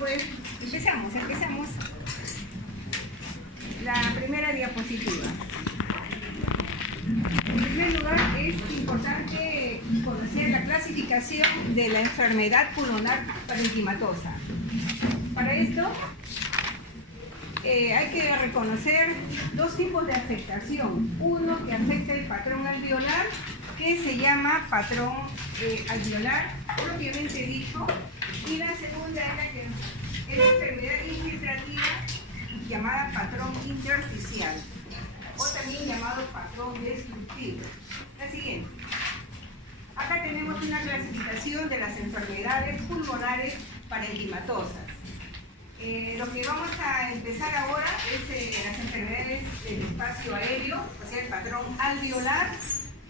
pues empezamos. La primera diapositiva. En primer lugar, es importante conocer la clasificación de la enfermedad pulmonar parenquimatosa. Para esto, hay que reconocer dos tipos de afectación. Uno que afecta el patrón alveolar, que se llama patrón alveolar, propiamente dicho, y la segunda es la enfermedad infiltrativa llamada patrón intersticial, o también llamado patrón destructivo. La siguiente. Acá tenemos una clasificación de las enfermedades pulmonares parenquimatosas. Lo que vamos a empezar ahora es las enfermedades del espacio aéreo, o sea, el patrón alveolar,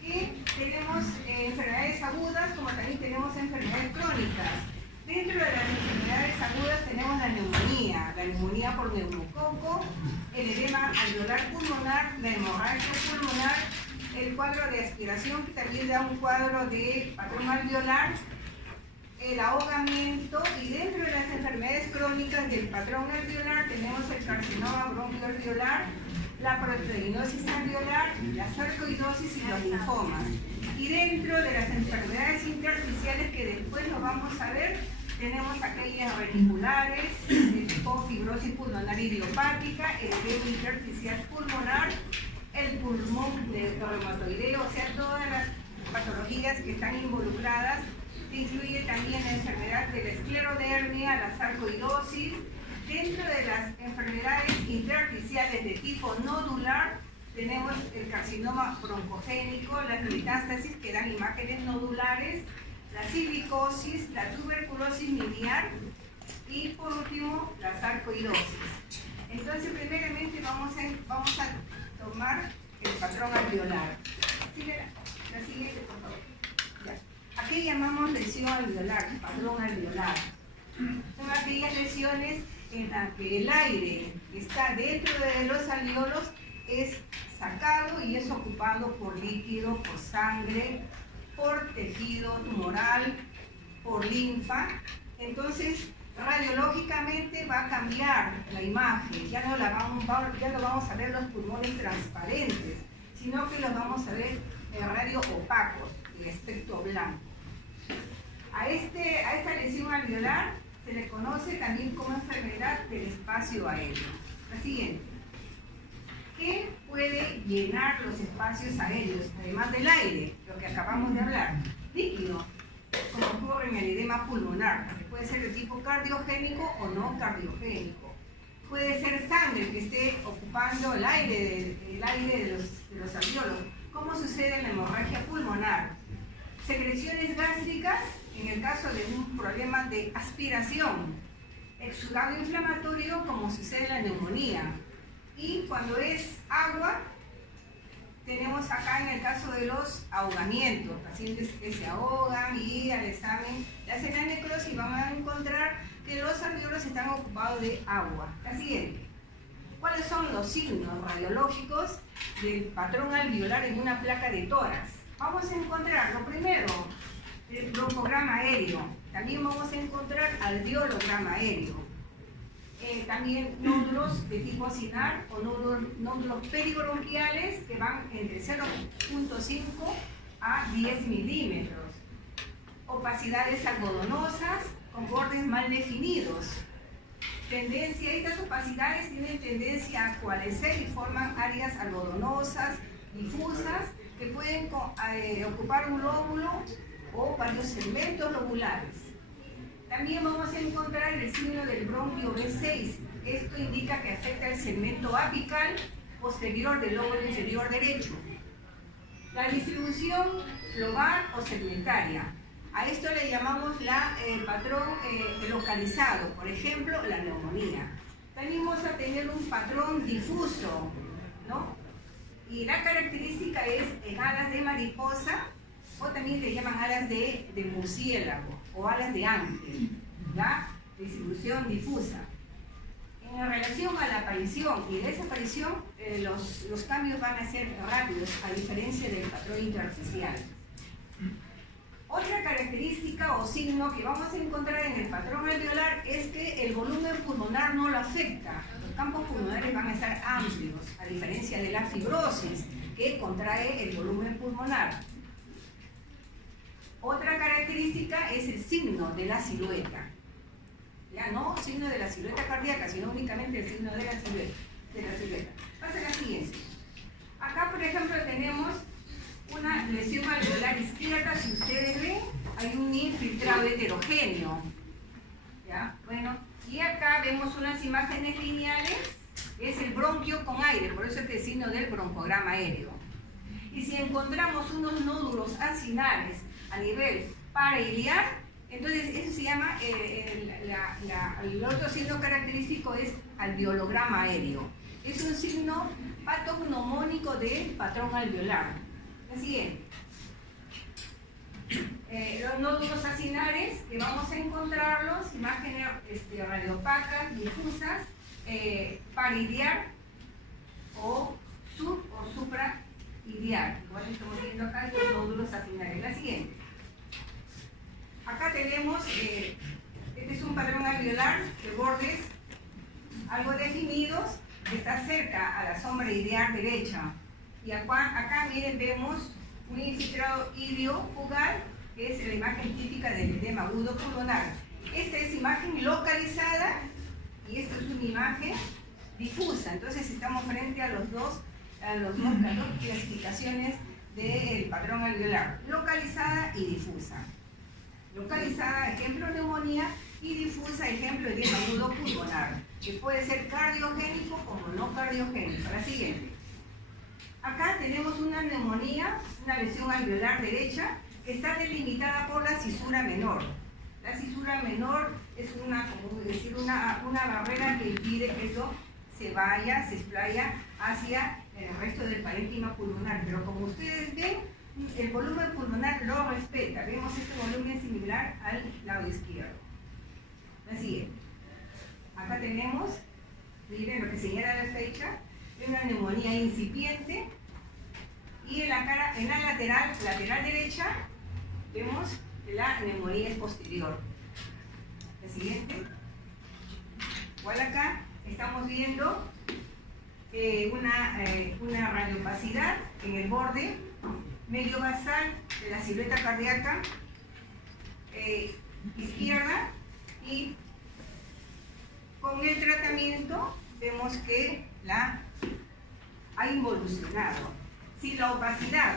y tenemos enfermedades agudas, como también tenemos enfermedades crónicas. Dentro de las enfermedades agudas tenemos la neumonía por neumococo, el edema alveolar pulmonar, la hemorragia pulmonar, el cuadro de aspiración, que también da un cuadro de patrón alveolar, el ahogamiento, y dentro de las enfermedades crónicas del patrón alveolar tenemos el carcinoma bronquialveolar, la proteinosis alveolar, la sarcoidosis y los linfomas. Y dentro de las enfermedades intersticiales, que después lo vamos a ver, tenemos aquellas reticulares de tipo fibrosis pulmonar idiopática, el edema intersticial pulmonar, el pulmón reumatoideo, o sea, todas las patologías que están involucradas. Se incluye también la enfermedad de la esclerodermia, la sarcoidosis. Dentro de las enfermedades intersticiales de tipo nodular, tenemos el carcinoma broncogénico, las metástasis que dan imágenes nodulares, la silicosis, la tuberculosis miliar y por último la sarcoidosis. Entonces, primeramente vamos a tomar el patrón alveolar. La siguiente, por favor. Ya. ¿A qué llamamos lesión alveolar? Patrón alveolar. Son aquellas lesiones en las que el aire que está dentro de los alveolos es sacado y es ocupado por líquido, por sangre, por tejido tumoral, por linfa. Entonces, radiológicamente va a cambiar la imagen, ya no vamos a ver los pulmones transparentes, sino que los vamos a ver en radio opacos, el espectro blanco. A esta lesión alveolar se le conoce también como enfermedad del espacio aéreo. La siguiente. ¿Qué puede llenar los espacios aéreos, además del aire, lo que acabamos de hablar? Líquido, como ocurre en el edema pulmonar, que puede ser de tipo cardiogénico o no cardiogénico. Puede ser sangre que esté ocupando el aire de los alveolos. ¿Cómo sucede en la hemorragia pulmonar? Secreciones gástricas, en el caso de un problema de aspiración. Exudado inflamatorio, como sucede en la neumonía. Y cuando es agua, tenemos acá en el caso de los ahogamientos, pacientes que se ahogan y al examen le hacen la necrosis y van a encontrar que los alveolos están ocupados de agua. La siguiente. ¿Cuáles son los signos radiológicos del patrón alveolar en una placa de tórax? Vamos a encontrar, lo primero, el broncograma aéreo. También vamos a encontrar alveolograma aéreo. También nódulos de tipo acinar o nódulos peribronquiales que van entre 0.5 a 10 milímetros. Opacidades algodonosas con bordes mal definidos. Estas opacidades tienen tendencia a coalescer y forman áreas algodonosas, difusas, que pueden ocupar un lóbulo o varios segmentos lobulares. También vamos a encontrar el signo del bronquio B6. Esto indica que afecta el segmento apical posterior del lóbulo inferior derecho. La distribución lobar o segmentaria. A esto le llamamos el patrón localizado, por ejemplo, la neumonía. También vamos a tener un patrón difuso, ¿no? Y la característica es en alas de mariposa, o también le llaman alas de murciélago o alas de ángel, ¿ya? Distribución difusa. En relación a la aparición y desaparición, los cambios van a ser rápidos, a diferencia del patrón intersticial. Otra característica o signo que vamos a encontrar en el patrón alveolar es que el volumen pulmonar no lo afecta. Los campos pulmonares van a estar amplios, a diferencia de la fibrosis, que contrae el volumen pulmonar. Otra característica es el signo de la silueta. Ya no signo de la silueta cardíaca, sino únicamente el signo de la silueta. Pasa a la siguiente. Acá, por ejemplo, tenemos una lesión alveolar izquierda. Si ustedes ven, hay un infiltrado heterogéneo. ¿Ya? Bueno, y acá vemos unas imágenes lineales. Es el bronquio con aire, por eso es el signo del broncograma aéreo. Y si encontramos unos nódulos acinares a nivel parailiar, entonces eso se llama, el otro signo característico es alveolograma aéreo. Es un signo patognomónico del patrón alveolar. La siguiente. Los nódulos acinares, que vamos a encontrarlos, imágenes radiopacas, difusas, parailiar o sub o suprailiar. Igual estamos viendo acá estos nódulos acinares. La siguiente. Acá tenemos, este es un patrón alveolar de bordes algo definidos, que está cerca a la sombra iliar derecha. Y acá miren, vemos un infiltrado iliofugal, que es la imagen típica del edema agudo pulmonar. Esta es imagen localizada y esta es una imagen difusa. Entonces estamos frente a las dos clasificaciones del patrón alveolar: localizada y difusa. Localizada, ejemplo neumonía, y difusa, ejemplo edema agudo pulmonar, que puede ser cardiogénico como no cardiogénico. La siguiente. Acá tenemos una neumonía, una lesión alveolar derecha, que está delimitada por la cisura menor. La cisura menor es una barrera que impide que eso se vaya, se explaya hacia el resto del parénquima pulmonar. Pero como ustedes ven, el volumen pulmonar lo respeta. Vemos este volumen similar al lado izquierdo. La siguiente. Acá tenemos, miren lo que señala la flecha, una neumonía incipiente, y en la lateral derecha vemos que la neumonía es posterior. La siguiente. Igual acá estamos viendo una radiopacidad en el borde medio basal de la silueta cardíaca izquierda, y con el tratamiento vemos que ha involucionado. Si la opacidad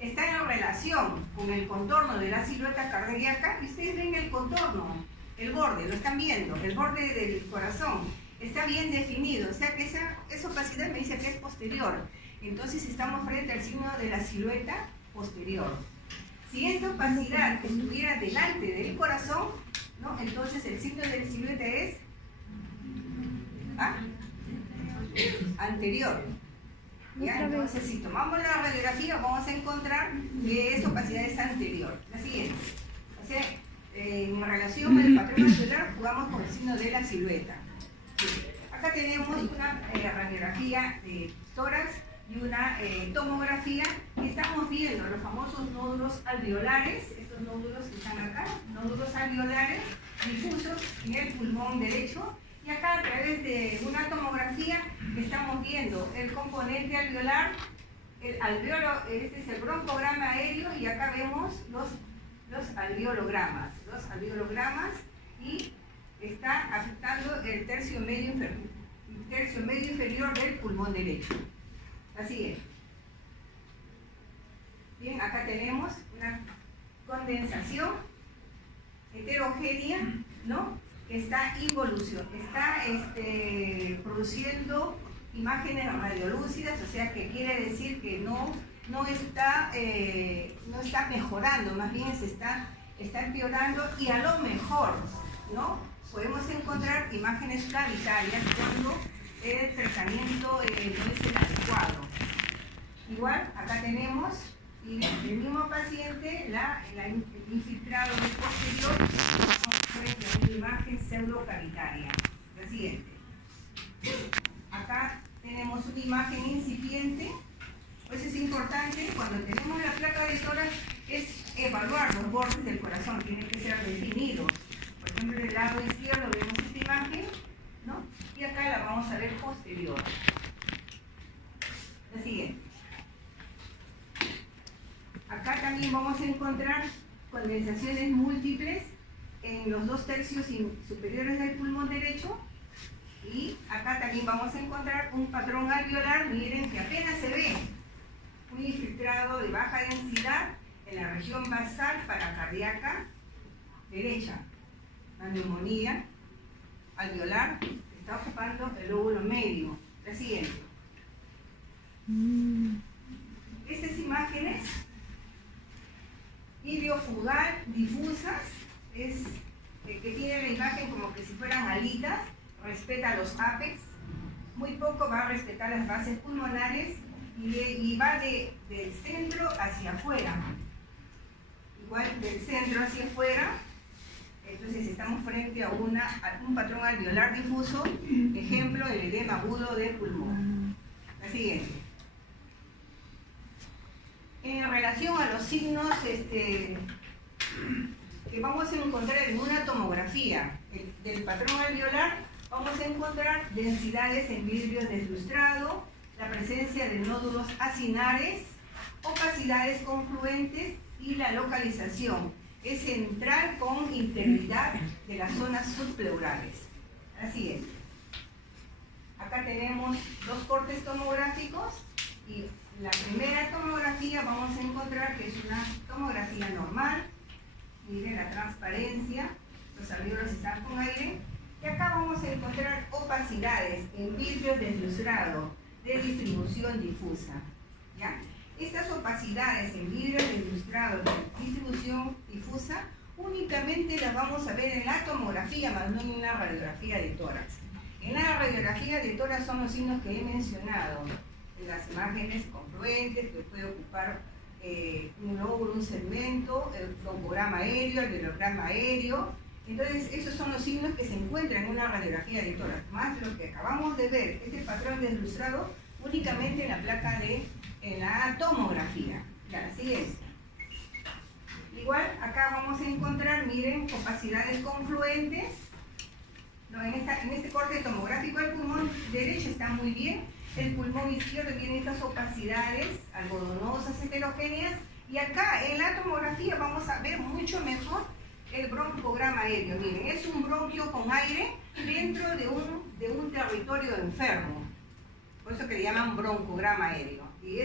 está en relación con el contorno de la silueta cardíaca, y ustedes ven el contorno, el borde, lo están viendo, el borde del corazón está bien definido, o sea que esa opacidad me dice que es posterior. Entonces estamos frente al signo de la silueta posterior. Si esta opacidad estuviera delante del corazón, ¿no? Entonces el signo de la silueta es anterior. ¿Ya? Entonces, si tomamos la radiografía, vamos a encontrar que esta opacidad es anterior. La siguiente. O sea, en relación al patrón alveolar, jugamos con el signo de la silueta. Acá tenemos una radiografía de tórax y una tomografía, y estamos viendo los famosos nódulos alveolares. Estos nódulos que están acá, nódulos alveolares difusos en el pulmón derecho. Y acá, a través de una tomografía, estamos viendo el componente alveolar, el alveolo, este es el broncograma aéreo, y acá vemos los alveologramas. Y está afectando el tercio medio inferior del pulmón derecho. La siguiente. Bien, acá tenemos una condensación heterogénea, ¿no? Que está produciendo imágenes radiolúcidas, o sea que quiere decir que no está mejorando, más bien se está empeorando, y a lo mejor, ¿no? Podemos encontrar imágenes cavitarias cuando el tratamiento no es el adecuado. Igual, acá tenemos el mismo paciente, el infiltrado del posterior, frente a una imagen pseudocavitaria. La siguiente. Acá tenemos una imagen incipiente. Pues es importante, cuando tenemos la placa de tórax, son? Tienen que ser definidos. Por ejemplo, en el lado izquierdo vemos esta imagen, ¿no? Y acá la vamos a ver posterior. La siguiente. Acá también vamos a encontrar condensaciones múltiples en los 2/3 superiores del pulmón derecho. Y acá también vamos a encontrar un patrón alveolar, miren que apenas se ve, un infiltrado de baja densidad en la región basal paracardíaca derecha. La neumonía alveolar está ocupando el lóbulo medio. La siguiente. Estas imágenes idiofugal difusas es que tiene la imagen como que si fueran alitas, respeta los ápex, muy poco va a respetar las bases pulmonares y va del centro hacia afuera. Igual del centro hacia afuera, entonces estamos frente a un patrón alveolar difuso, ejemplo, el edema agudo del pulmón. La siguiente. En relación a los signos que vamos a encontrar en una tomografía del patrón alveolar, vamos a encontrar densidades en vidrio deslustrado, la presencia de nódulos acinares, opacidades confluentes y la localización es central con integridad de las zonas subpleurales. La siguiente. Acá tenemos dos cortes tomográficos y la primera tomografía vamos a encontrar que es una tomografía normal. Miren la transparencia, los alvéolos están con aire. Y acá vamos a encontrar opacidades en vidrio deslustrado de distribución difusa. ¿Ya? Estas opacidades en vidrio deslustrado de distribución difusa únicamente las vamos a ver en la tomografía, más no en la radiografía de tórax. En la radiografía de tórax son los signos que he mencionado. En las imágenes confluentes, que puede ocupar un lóbulo, un segmento, el broncograma aéreo, el velograma aéreo. Entonces, esos son los signos que se encuentran en una radiografía de tórax, más de lo que acabamos de ver, este patrón deslustrado únicamente en la placa en la tomografía. Ya, la siguiente. Igual, acá vamos a encontrar, miren, opacidades confluentes. No, en este corte tomográfico del pulmón derecho está muy bien. El pulmón izquierdo tiene estas opacidades algodonosas, heterogéneas. Y acá en la tomografía vamos a ver mucho mejor el broncograma aéreo. Miren, es un bronquio con aire dentro de un territorio enfermo. Por eso que le llaman broncograma aéreo. Y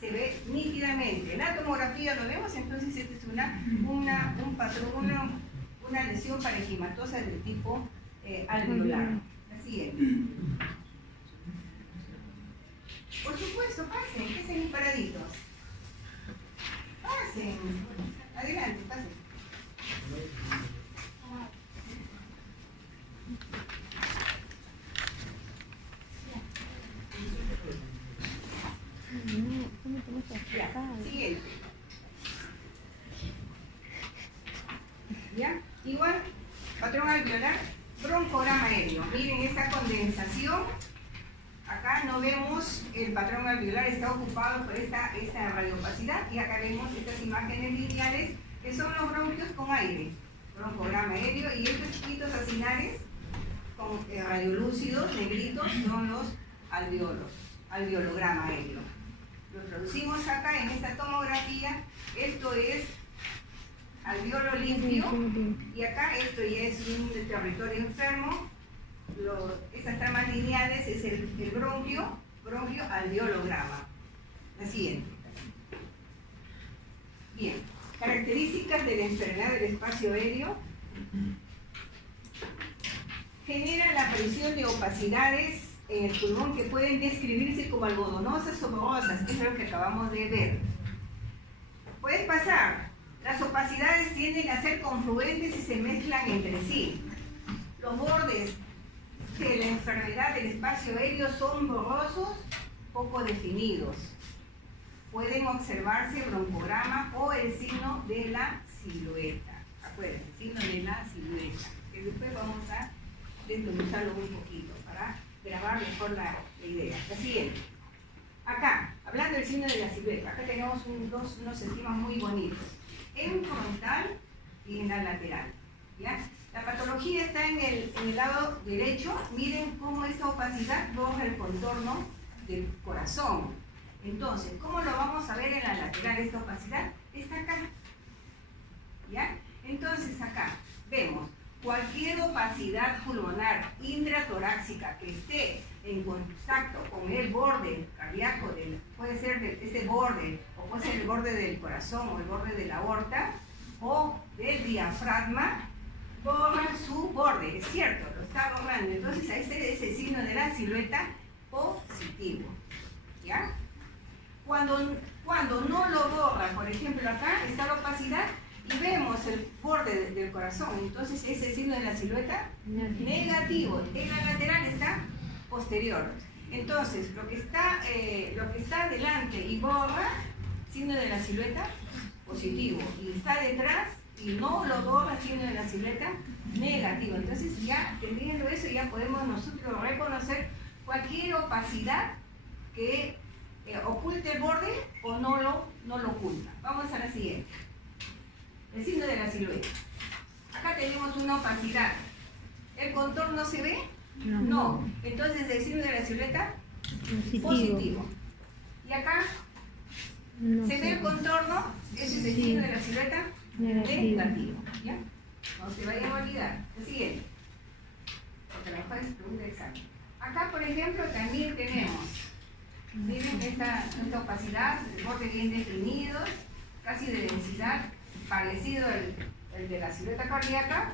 se ve nítidamente. En la tomografía lo vemos, entonces esta es un patrón, una lesión parenquimatosa del tipo alveolar. La siguiente. Por supuesto, pasen, que estén paraditos. Pasen. Adelante, pasen. Siguiente. ¿Ya? Igual, patrón alveolar, broncograma aéreo. Miren esta condensación. Acá no vemos el patrón alveolar, está ocupado por esta radiopacidad. Y acá vemos estas imágenes lineales que son los bronquios con aire. Broncograma aéreo. Y estos chiquitos acinares con radiolúcidos, negritos, son los alveolos. Alveolograma aéreo. Lo traducimos acá en esta tomografía. Esto es alveolo limpio y acá esto ya es un territorio enfermo. Estas tramas lineales es el bronquio alveolograma. La siguiente. Bien, características de la enfermedad del espacio aéreo. Genera la aparición de opacidades en el pulmón que pueden describirse como algodonosas o borrosas, que es lo que acabamos de ver. Puede pasar. Las opacidades tienden a ser confluentes y se mezclan entre sí. Los bordes de la enfermedad del espacio aéreo son borrosos, poco definidos. Pueden observarse broncograma o el signo de la silueta. Acuérdense, el signo de la silueta. Que después vamos a desmenuzarlo un poquito para grabar mejor la idea. La siguiente. Acá, hablando del signo de la silueta, acá tenemos unos esquemas muy bonitos. En frontal y en la lateral. ¿Ya? La patología está en el lado derecho. Miren cómo esta opacidad borra el contorno del corazón. Entonces, ¿cómo lo vamos a ver en la lateral esta opacidad? Está acá. ¿Ya? Entonces acá vemos cualquier opacidad pulmonar intratorácica que esté en contacto con el borde cardíaco, puede ser este borde, o puede ser el borde del corazón o el borde de la aorta, o del diafragma, borra su borde, es cierto, lo está borrando. Entonces ahí está ese signo de la silueta positivo. ¿Ya? Cuando no lo borra, por ejemplo acá está la opacidad y vemos el borde del corazón, entonces ese signo de la silueta negativo. En la lateral está posterior. Entonces lo que está delante y borra, signo de la silueta positivo, y está detrás y no lo borra, signo de la silueta negativo. Entonces ya teniendo eso ya podemos nosotros reconocer cualquier opacidad que oculte el borde o no lo oculta. Vamos a la siguiente. El signo de la silueta. Acá tenemos una opacidad. ¿El contorno se ve? No. Entonces el signo de la silueta positivo. Y acá se ve el contorno, ese es el signo de la silueta negativo. ¿Ya? No se vayan a olvidar. El siguiente. Porque a lo mejor es pregunta de examen. Acá, por ejemplo, también tenemos, miren esta opacidad, el borde bien definido, casi de densidad, parecido al de la silueta cardíaca,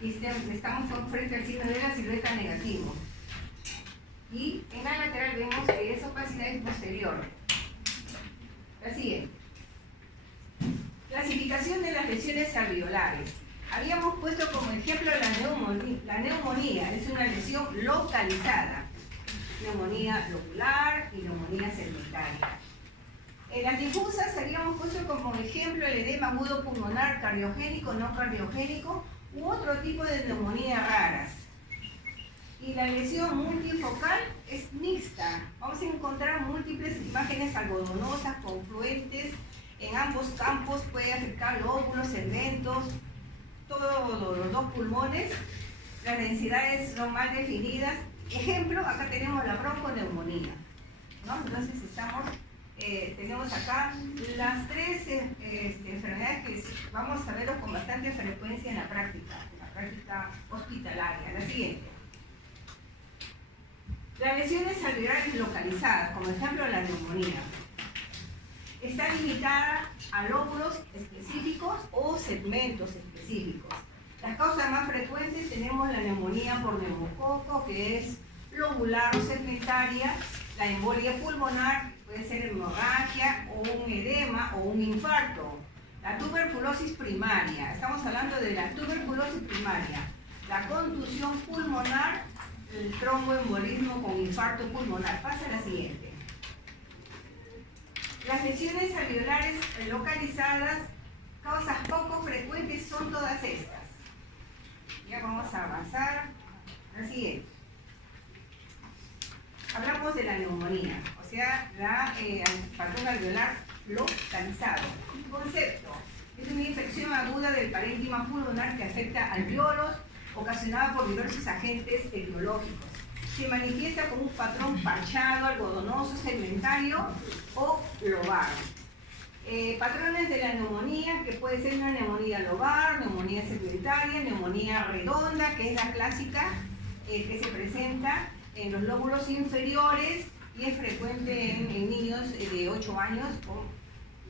y estamos frente al signo de la silueta negativo. Y en la lateral vemos que esa opacidad es posterior. La siguiente. Clasificación de las lesiones alveolares. Habíamos puesto como ejemplo la neumonía, es una lesión localizada. Neumonía locular y neumonía segmentaria. En las difusas habíamos puesto como ejemplo el edema agudo pulmonar cardiogénico, no cardiogénico, u otro tipo de neumonía raras. Y la lesión multifocal es mixta. Vamos a encontrar múltiples imágenes algodonosas, confluentes, en ambos campos, puede afectar lóbulos, segmentos, todos los dos pulmones. Las densidades son mal definidas. Ejemplo, acá tenemos la bronconeumonía, ¿no? Entonces tenemos acá las tres enfermedades que vamos a verlo con bastante frecuencia en la práctica hospitalaria. La siguiente. Las lesiones alveolares localizadas, como ejemplo la neumonía, está limitada a lóbulos específicos o segmentos específicos. Las causas más frecuentes tenemos la neumonía por neumococo, que es lobular o segmentaria, la embolia pulmonar, puede ser hemorragia o un edema o un infarto, la tuberculosis primaria, estamos hablando de la tuberculosis primaria, la contusión pulmonar, el tromboembolismo con infarto pulmonar. Pasa a la siguiente. Las lesiones alveolares localizadas, causas poco frecuentes son todas estas. Ya vamos a avanzar. La siguiente. Hablamos de la neumonía, o sea, la patrón alveolar localizado. Concepto. Es una infección aguda del parénquima pulmonar que afecta alveolos, ocasionada por diversos agentes etiológicos. Se manifiesta como un patrón parchado, algodonoso, segmentario o lobar. Patrones de la neumonía, que puede ser una neumonía lobar, neumonía segmentaria, neumonía redonda, que es la clásica que se presenta en los lóbulos inferiores y es frecuente en niños de 8 años o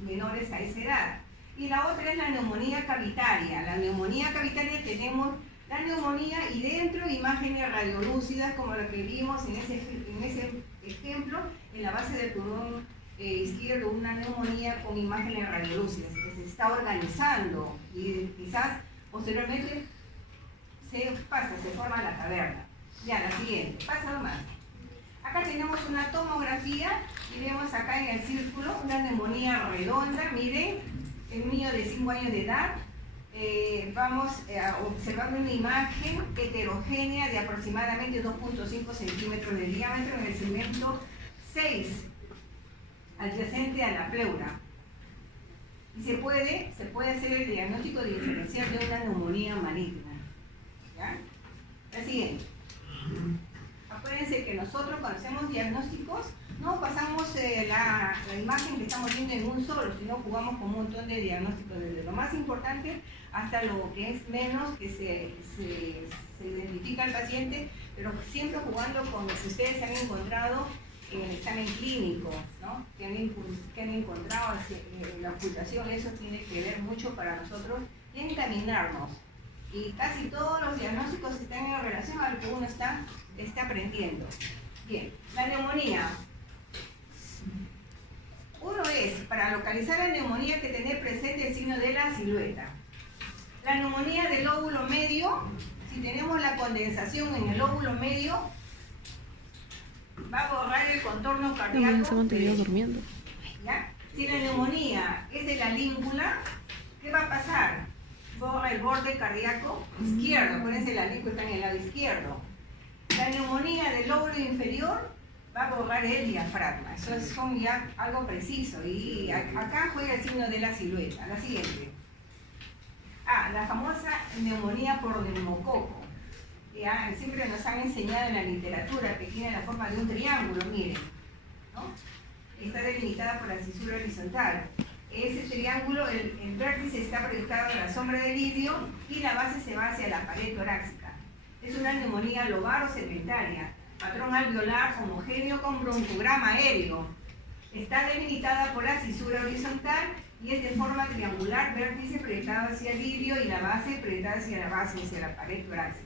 menores a esa edad. Y la otra es la neumonía cavitaria. La neumonía cavitaria tenemos la neumonía y dentro imágenes radiolúcidas como la que vimos en ese ejemplo, en la base del pulmón izquierdo, una neumonía con imágenes radiolúcidas que se está organizando y quizás posteriormente se forma la caverna. Ya, la siguiente, pasa nomás. Acá tenemos una tomografía y vemos acá en el círculo una neumonía redonda, miren, en un niño de 5 años de edad. Vamos observando una imagen heterogénea de aproximadamente 2.5 centímetros de diámetro en el segmento 6, adyacente a la pleura. Y se puede hacer el diagnóstico diferencial de una neumonía maligna. ¿Ya? La siguiente. Acuérdense que nosotros cuando hacemos diagnósticos no pasamos la imagen que estamos viendo en un solo, sino jugamos con un montón de diagnósticos, desde lo más importante hasta lo que es menos, que se identifica al paciente, pero siempre jugando con lo que ustedes han encontrado en el examen clínico, ¿no? que han encontrado la ocultación. Eso tiene que ver mucho para nosotros y encaminarnos. Y casi todos los diagnósticos están en relación a lo que uno está aprendiendo. Bien, la neumonía. Uno es, para localizar la neumonía, que tener presente el signo de la silueta. La neumonía del lóbulo medio, si tenemos la condensación en el lóbulo medio, va a borrar el contorno cardíaco. Se ha mantenido durmiendo. ¿Ya? Si la neumonía es de la língula, ¿qué va a pasar? Borra el borde cardíaco izquierdo. Acuérdense, la língula está en el lado izquierdo. La neumonía del lóbulo inferior va a borrar el diafragma. Eso es ya algo preciso. Y acá juega el signo de la silueta. La siguiente. La famosa neumonía por neumococo. Ya, siempre nos han enseñado en la literatura que tiene la forma de un triángulo, miren, ¿no? Está delimitada por la cisura horizontal. Ese triángulo, el vértice está proyectado en la sombra del ilio y la base se va hacia la pared torácica. Es una neumonía lobar o segmentaria, patrón alveolar homogéneo con broncograma aéreo. Está delimitada por la cisura horizontal y es de forma triangular, vértice proyectado hacia el ilio y la base proyectada hacia la base, hacia la pared torácica.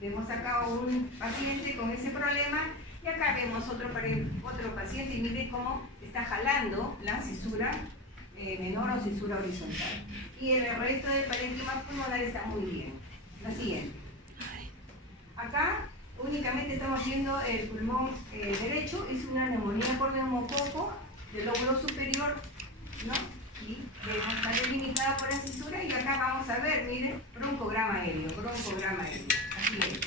Vemos acá un paciente con ese problema y acá vemos otro paciente y miren cómo está jalando la cisura menor o cisura horizontal. Y el resto del parénquima pulmonar está muy bien. La siguiente. Acá únicamente estamos viendo el pulmón derecho, es una neumonía por neumococo del lóbulo superior, ¿no? Y está delimitada por la cisura y acá vamos a ver, miren, broncograma aéreo. Así es.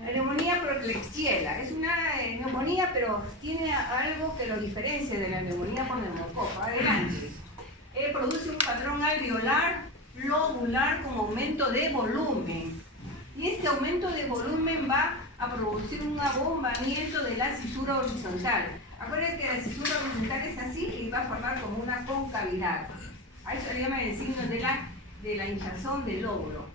La neumonía por Klebsiella es una neumonía, pero tiene algo que lo diferencia de la neumonía por neumococo. Adelante. Produce un patrón alveolar lobular con aumento de volumen. Y este aumento de volumen va a producir un abombamiento de la cisura horizontal. Acuérdense que la cisura horizontal es así y va a formar como una concavidad. A eso se llama el signo de la hinchazón del lóbulo,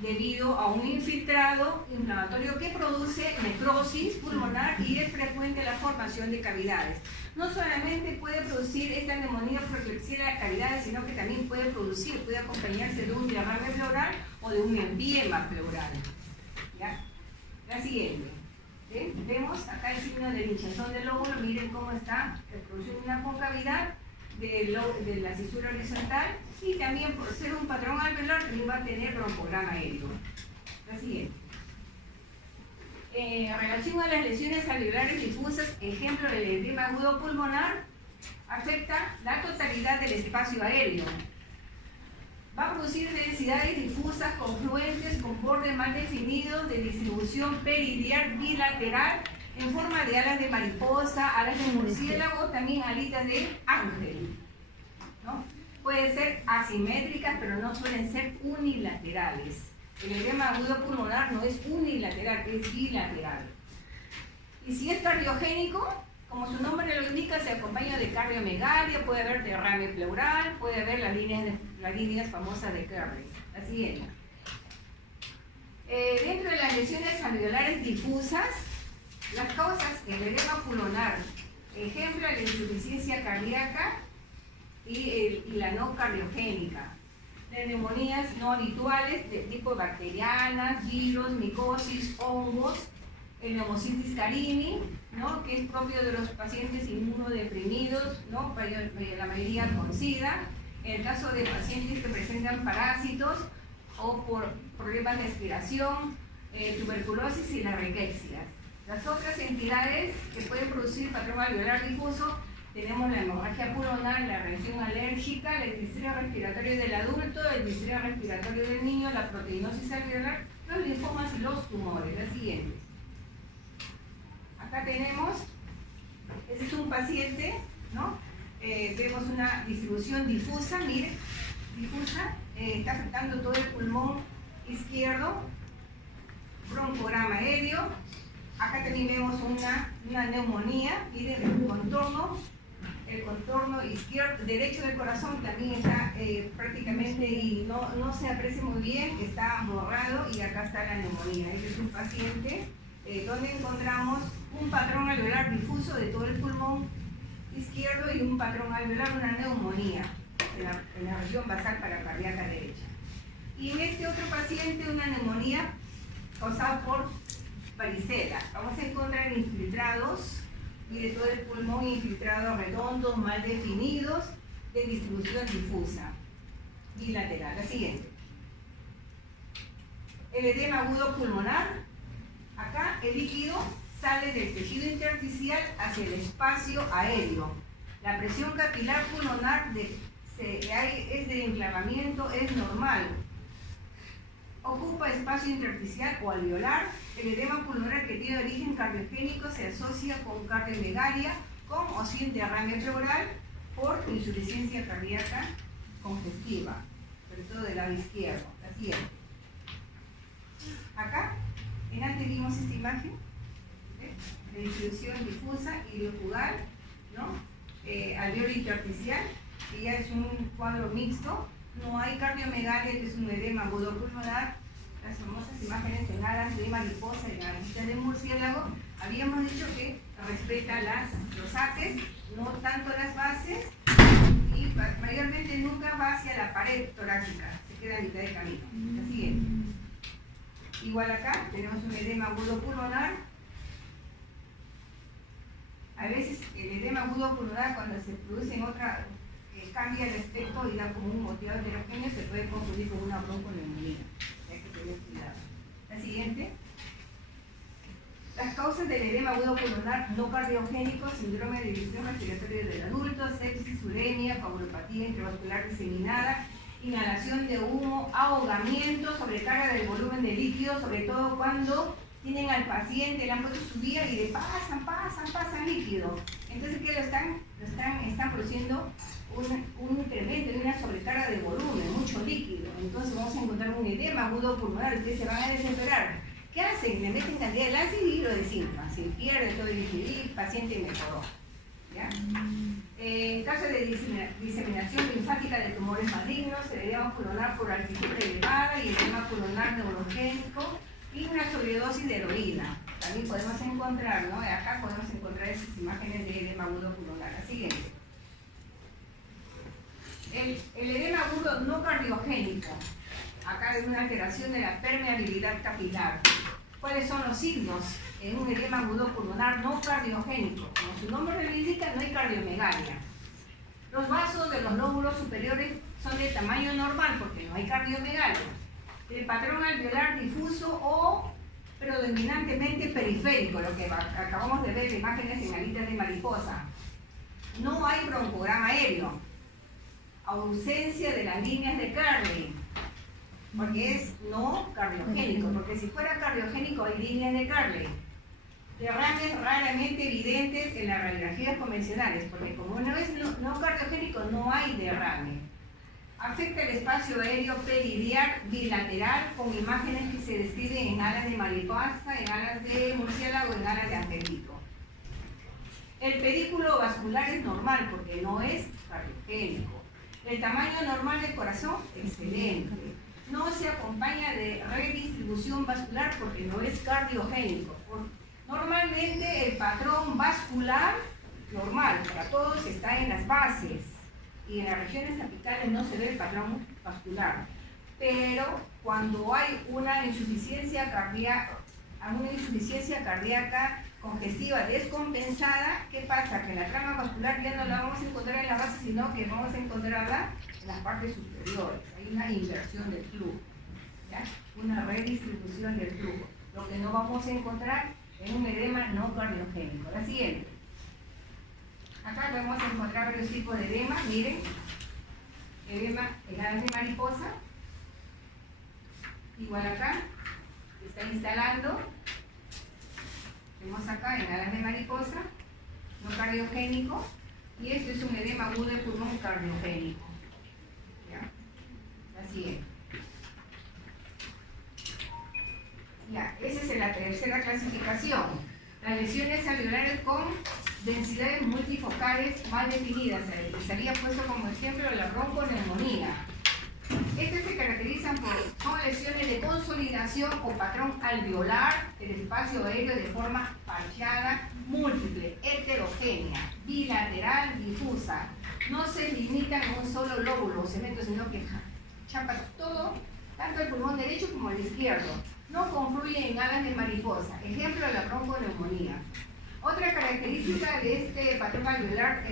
debido a un infiltrado inflamatorio que produce necrosis pulmonar y es frecuente la formación de cavidades. No solamente puede producir esta neumonía por Klebsiella de cavidades, sino que también puede acompañarse de un derrame pleural o de un empiema pleural. ¿Ya? La siguiente. ¿Sí? Vemos acá el signo de hinchazón del lóbulo, miren cómo está produciendo una concavidad de la cisura horizontal y también por ser un patrón alveolar también va a tener broncograma aéreo. La siguiente. En relación a las lesiones alveolares difusas, ejemplo del edema agudo pulmonar, afecta la totalidad del espacio aéreo. Va a producir densidades difusas confluentes con bordes mal definidos de distribución peridial bilateral en forma de alas de mariposa, alas de murciélago, también alitas de ángel, ¿no? Pueden ser asimétricas, pero no suelen ser unilaterales. El edema agudo pulmonar no es unilateral, es bilateral. Y si es cardiogénico, como su nombre lo indica, se acompaña de cardiomegalia, puede haber derrame pleural, puede haber las líneas famosas de Kerley. La siguiente. Dentro de las lesiones alveolares difusas, las causas del edema pulmonar, ejemplo, la insuficiencia cardíaca y la no cardiogénica. Las neumonías no habituales de tipo bacterianas, virus, micosis, hongos, el neumocitis carini, ¿no? Que es propio de los pacientes inmunodeprimidos, ¿no? La mayoría con SIDA. En el caso de pacientes que presentan parásitos o por problemas de aspiración, tuberculosis y las riquecias. Las otras entidades que pueden producir patrón alveolar difuso, tenemos la hemorragia pulmonar, la reacción alérgica, el distrito respiratorio del adulto, el distrito respiratorio del niño, la proteinosis alveolar, los linfomas y los tumores. Las siguientes. Acá tenemos, este es un paciente, ¿no? vemos una distribución difusa, miren, difusa, está afectando todo el pulmón izquierdo, broncograma aéreo. Acá también vemos una neumonía, miren el contorno izquierdo, derecho del corazón también está prácticamente, y no se aprecia muy bien, está borrado, y acá está la neumonía. Este es un paciente donde encontramos un patrón alveolar difuso de todo el pulmón izquierdo y un patrón alveolar, una neumonía en la región basal paracardíaca derecha. Y en este otro paciente una neumonía causada por varicela. Vamos a encontrar infiltrados, mire, todo el pulmón infiltrados redondos, mal definidos, de distribución difusa, bilateral. La siguiente. El edema agudo pulmonar. Acá el líquido sale del tejido intersticial hacia el espacio aéreo. La presión capilar pulmonar es de enclavamiento, es normal. Ocupa espacio intersticial o alveolar. El edema pulmonar que tiene origen cardiogénico se asocia con cardiomegalia, con o sin derrame pleural, por insuficiencia cardíaca congestiva, sobre todo del lado izquierdo. La siguiente. Acá, en antes vimos esta imagen de distribución difusa y locular, ¿no? Alveolo intersticial, que ya es un cuadro mixto. No hay cardiomegalia, que es un edema agudo pulmonar. Las famosas imágenes en alas de mariposa y alitas de murciélago, habíamos dicho que respeta los APES, no tanto las bases, y mayormente nunca va hacia la pared torácica, se queda a mitad de camino. La siguiente. Igual acá tenemos un edema agudo pulmonar. A veces el edema agudo pulmonar, cuando se produce en otra, cambia el aspecto y da como un moteado heterogéneo, se puede confundir con una bronconeumonía. Hay que tener cuidado. La siguiente. Las causas del edema agudo pulmonar no cardiogénico: síndrome de división respiratoria del adulto, sepsis, uremia, coagulopatía intravascular diseminada, inhalación de humo, ahogamiento, sobrecarga del volumen de líquido, sobre todo cuando tienen al paciente, le han puesto su vía y le pasan líquido. Entonces, ¿qué están produciendo? Un incremento y una sobrecarga de volumen, mucho líquido. Entonces vamos a encontrar un edema agudo pulmonar. Ustedes se van a desesperar. ¿Qué hacen? Le meten cantidad de ácido y lo desinflan. Se pierde todo el líquido y el paciente mejoró. ¿Ya? En caso de diseminación linfática de tumores malignos, el edema pulmonar por altitud elevada y el edema pulmonar neurogénico y una sobredosis de heroína. También podemos encontrar, ¿no? Acá podemos encontrar esas imágenes de edema agudo pulmonar. La siguiente. El edema agudo no cardiogénico. Acá hay una alteración de la permeabilidad capilar. ¿Cuáles son los signos en un edema agudo pulmonar no cardiogénico? Como su nombre lo indica, no hay cardiomegalia. Los vasos de los lóbulos superiores son de tamaño normal porque no hay cardiomegalia. El patrón alveolar difuso o predominantemente periférico, lo que acabamos de ver en imágenes en alitas de mariposa. No hay broncograma aéreo. Ausencia de las líneas de Carley, porque es no cardiogénico, porque si fuera cardiogénico hay líneas de Carley. Derrames raramente evidentes en las radiografías convencionales, porque como no es no cardiogénico, no hay derrame. Afecta el espacio aéreo peridial bilateral con imágenes que se describen en alas de mariposa, en alas de murciélago, en alas de angelito. El pedículo vascular es normal porque no es cardiogénico. El tamaño normal del corazón, excelente. No se acompaña de redistribución vascular porque no es cardiogénico. Normalmente el patrón vascular normal para todos está en las bases y en las regiones apicales no se ve el patrón vascular. Pero cuando hay una insuficiencia cardíaca congestiva descompensada, ¿qué pasa? Que la trama vascular ya no la vamos a encontrar en la base, sino que vamos a encontrarla en las partes superiores. Hay una inversión del flujo, ¿ya? Una redistribución del flujo, lo que no vamos a encontrar en un edema no cardiogénico. La siguiente. Acá vamos a encontrar varios tipos de edema. Miren, edema en alas de mariposa. Igual acá, se está instalando. Vemos acá en alas de mariposa, no cardiogénico, y esto es un edema agudo de pulmón cardiogénico. ¿Ya? Así es. Ya, esa es la tercera clasificación. Las lesiones alveolares con densidades multifocales mal definidas. Estaría puesto como ejemplo la bronconeumonía. Estas se caracterizan son lesiones de consolidación o patrón alveolar del espacio aéreo de forma parciada, múltiple, heterogénea, bilateral, difusa. No se limitan a un solo lóbulo o cemento, sino que chapa todo, tanto el pulmón derecho como el izquierdo. No confluye en alas de mariposa. Ejemplo de la bronconeumonía. Otra característica de este patrón alveolar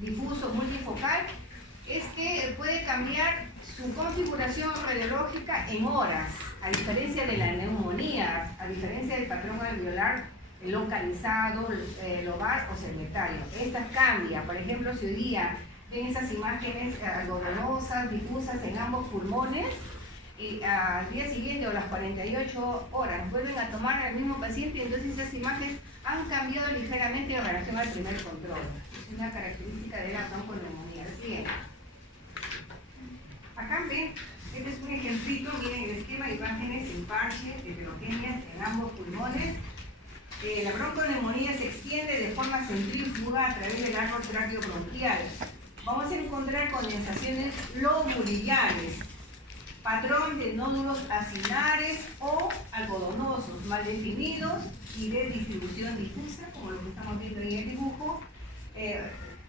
difuso multifocal es que puede cambiar su configuración radiológica en horas, a diferencia de la neumonía, a diferencia del patrón alveolar localizado, lobar o segmentario. Esta cambia. Por ejemplo, si hoy día ven esas imágenes algodonosas, difusas en ambos pulmones, y al día siguiente o las 48 horas vuelven a tomar al mismo paciente, y entonces esas imágenes han cambiado ligeramente en relación al primer control. Es una característica de la bronconeumonía. Bien. Acá ven, este es un ejemplito, miren el esquema de imágenes en parche, heterogéneas en ambos pulmones. La bronconeumonía se extiende de forma centrífuga a través del árbol traqueobronquial. Vamos a encontrar condensaciones lobulillales, patrón de nódulos acinares o algodonosos, mal definidos y de distribución difusa, como lo que estamos viendo ahí en el dibujo.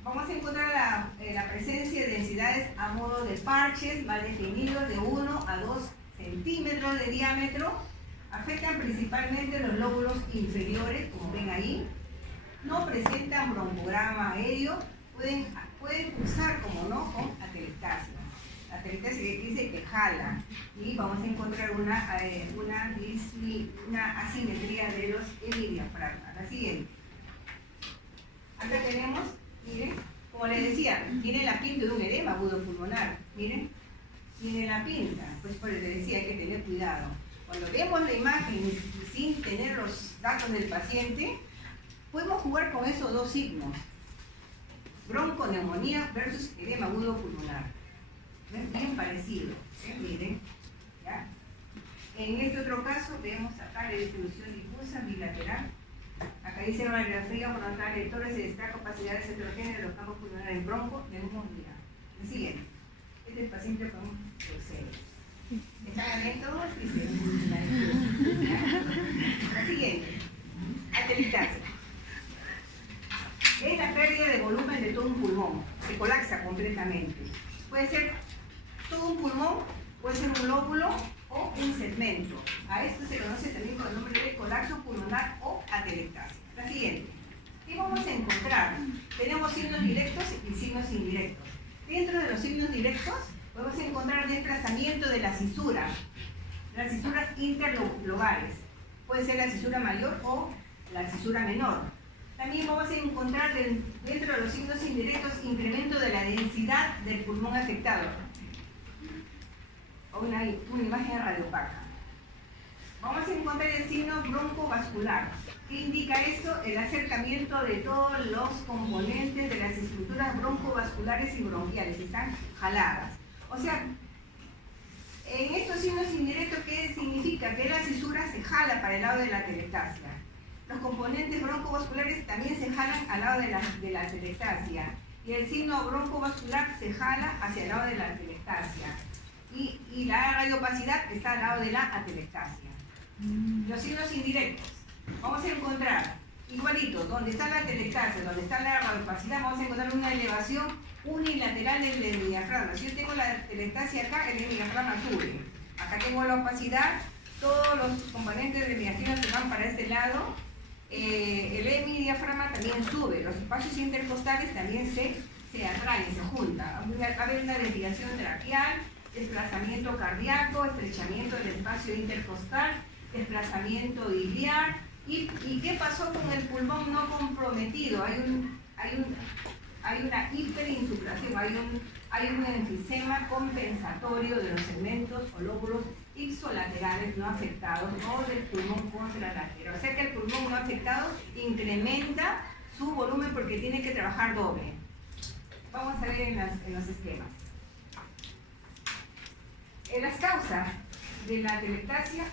Vamos a encontrar la presencia de densidades a modo de parches mal definidos de 1 a 2 centímetros de diámetro. Afectan principalmente los lóbulos inferiores, como ven ahí. No presentan broncograma aéreo. Pueden cursar, como no, con atelectasia. La atelectasia que dice que jala. Y vamos a encontrar una asimetría de los hemidiafragmas. La siguiente. Acá tenemos, miren, como les decía, tiene la pinta de un edema agudo pulmonar. Miren, tiene la pinta. Pues por eso les decía, hay que tener cuidado. Cuando vemos la imagen sin tener los datos del paciente, podemos jugar con esos dos signos. Bronconeumonía versus edema agudo pulmonar. ¿Ven? Bien parecido. Miren. ¿Ya? En este otro caso, vemos acá la distribución difusa bilateral. Acá dice radiografía frontal de tórax y destaca capacidades heterogéneas de los campos pulmonares en bronconeumonía. El siguiente. Este es el paciente con leucemia. ¿Están atentos? La siguiente. Atelectasia. Es la pérdida de volumen de todo un pulmón. Se colapsa completamente. Puede ser todo un pulmón, puede ser un lóbulo o un segmento. A esto se conoce también con el nombre de colapso pulmonar o atelectasia. La siguiente. ¿Qué vamos a encontrar? Tenemos signos directos y signos indirectos. Dentro de los signos directos vamos a encontrar desplazamiento de la cisura, las cisuras interlobales. Puede ser la cisura mayor o la cisura menor. También vamos a encontrar dentro de los signos indirectos incremento de la densidad del pulmón afectado. O una imagen radiopaca. Vamos a encontrar el signo broncovascular. ¿Qué indica esto? El acercamiento de todos los componentes de las estructuras broncovasculares y bronquiales. Están jaladas. O sea, en estos signos indirectos, ¿qué significa? Que la cisura se jala para el lado de la atelectasia. Los componentes broncovasculares también se jalan al lado de la atelectasia. Y el signo broncovascular se jala hacia el lado de la atelectasia. Y la radiopacidad está al lado de la atelectasia. Los signos indirectos. Vamos a encontrar, igualito, donde está la atelectasia, donde está la radiopacidad, vamos a encontrar una elevación unilateral del hemidiafragma. Si yo tengo la atelectasia acá, el hemidiafragma sube. Acá tengo la opacidad, todos los componentes del hemidiafragma se van para este lado. El hemidiafragma también sube. Los espacios intercostales también se atraen, se juntan. Va a haber una desviación traqueal, desplazamiento cardíaco, estrechamiento del espacio intercostal, desplazamiento iliar. ¿Y qué pasó con el pulmón no comprometido? Hay una hiperinsuflación, hay un enfisema compensatorio de los segmentos o lóbulos ipsolaterales no afectados o del pulmón contralateral. O sea que el pulmón no afectado incrementa su volumen porque tiene que trabajar doble. Vamos a ver en los esquemas. En las causas de la atelectasia,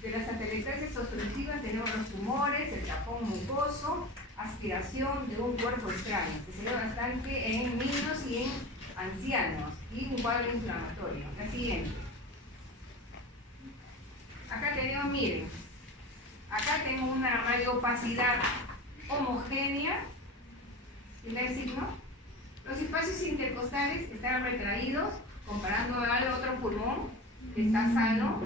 de las atelectasias obstructivas, tenemos los tumores, el tapón mucoso, aspiración de un cuerpo extraño, que se ve bastante en niños y en ancianos, y un cuadro inflamatorio. La siguiente. Acá tenemos, miren, acá tenemos una radiopacidad homogénea, ¿sí el signo? Los espacios intercostales están retraídos, comparando al otro pulmón, que está sano.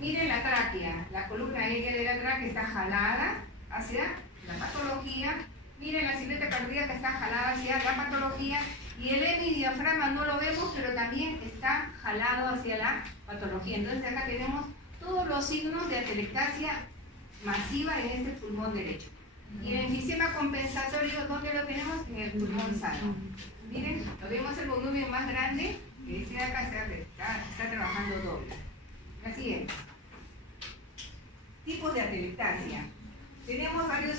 Miren la tráquea, la columna aérea de la tráquea está jalada hacia la patología. Miren la silueta cardíaca está jalada hacia la patología. Y el hemidiafragma no lo vemos, pero también está jalado hacia la patología. Entonces acá tenemos todos los signos de atelectasia masiva en este pulmón derecho. Y el enfisema compensatorio, ¿dónde lo tenemos? En el pulmón sano. Miren, lo vemos el volumen más grande, que este de acá está trabajando doble. La siguiente. Tipos de atelectasia. Tenemos varios,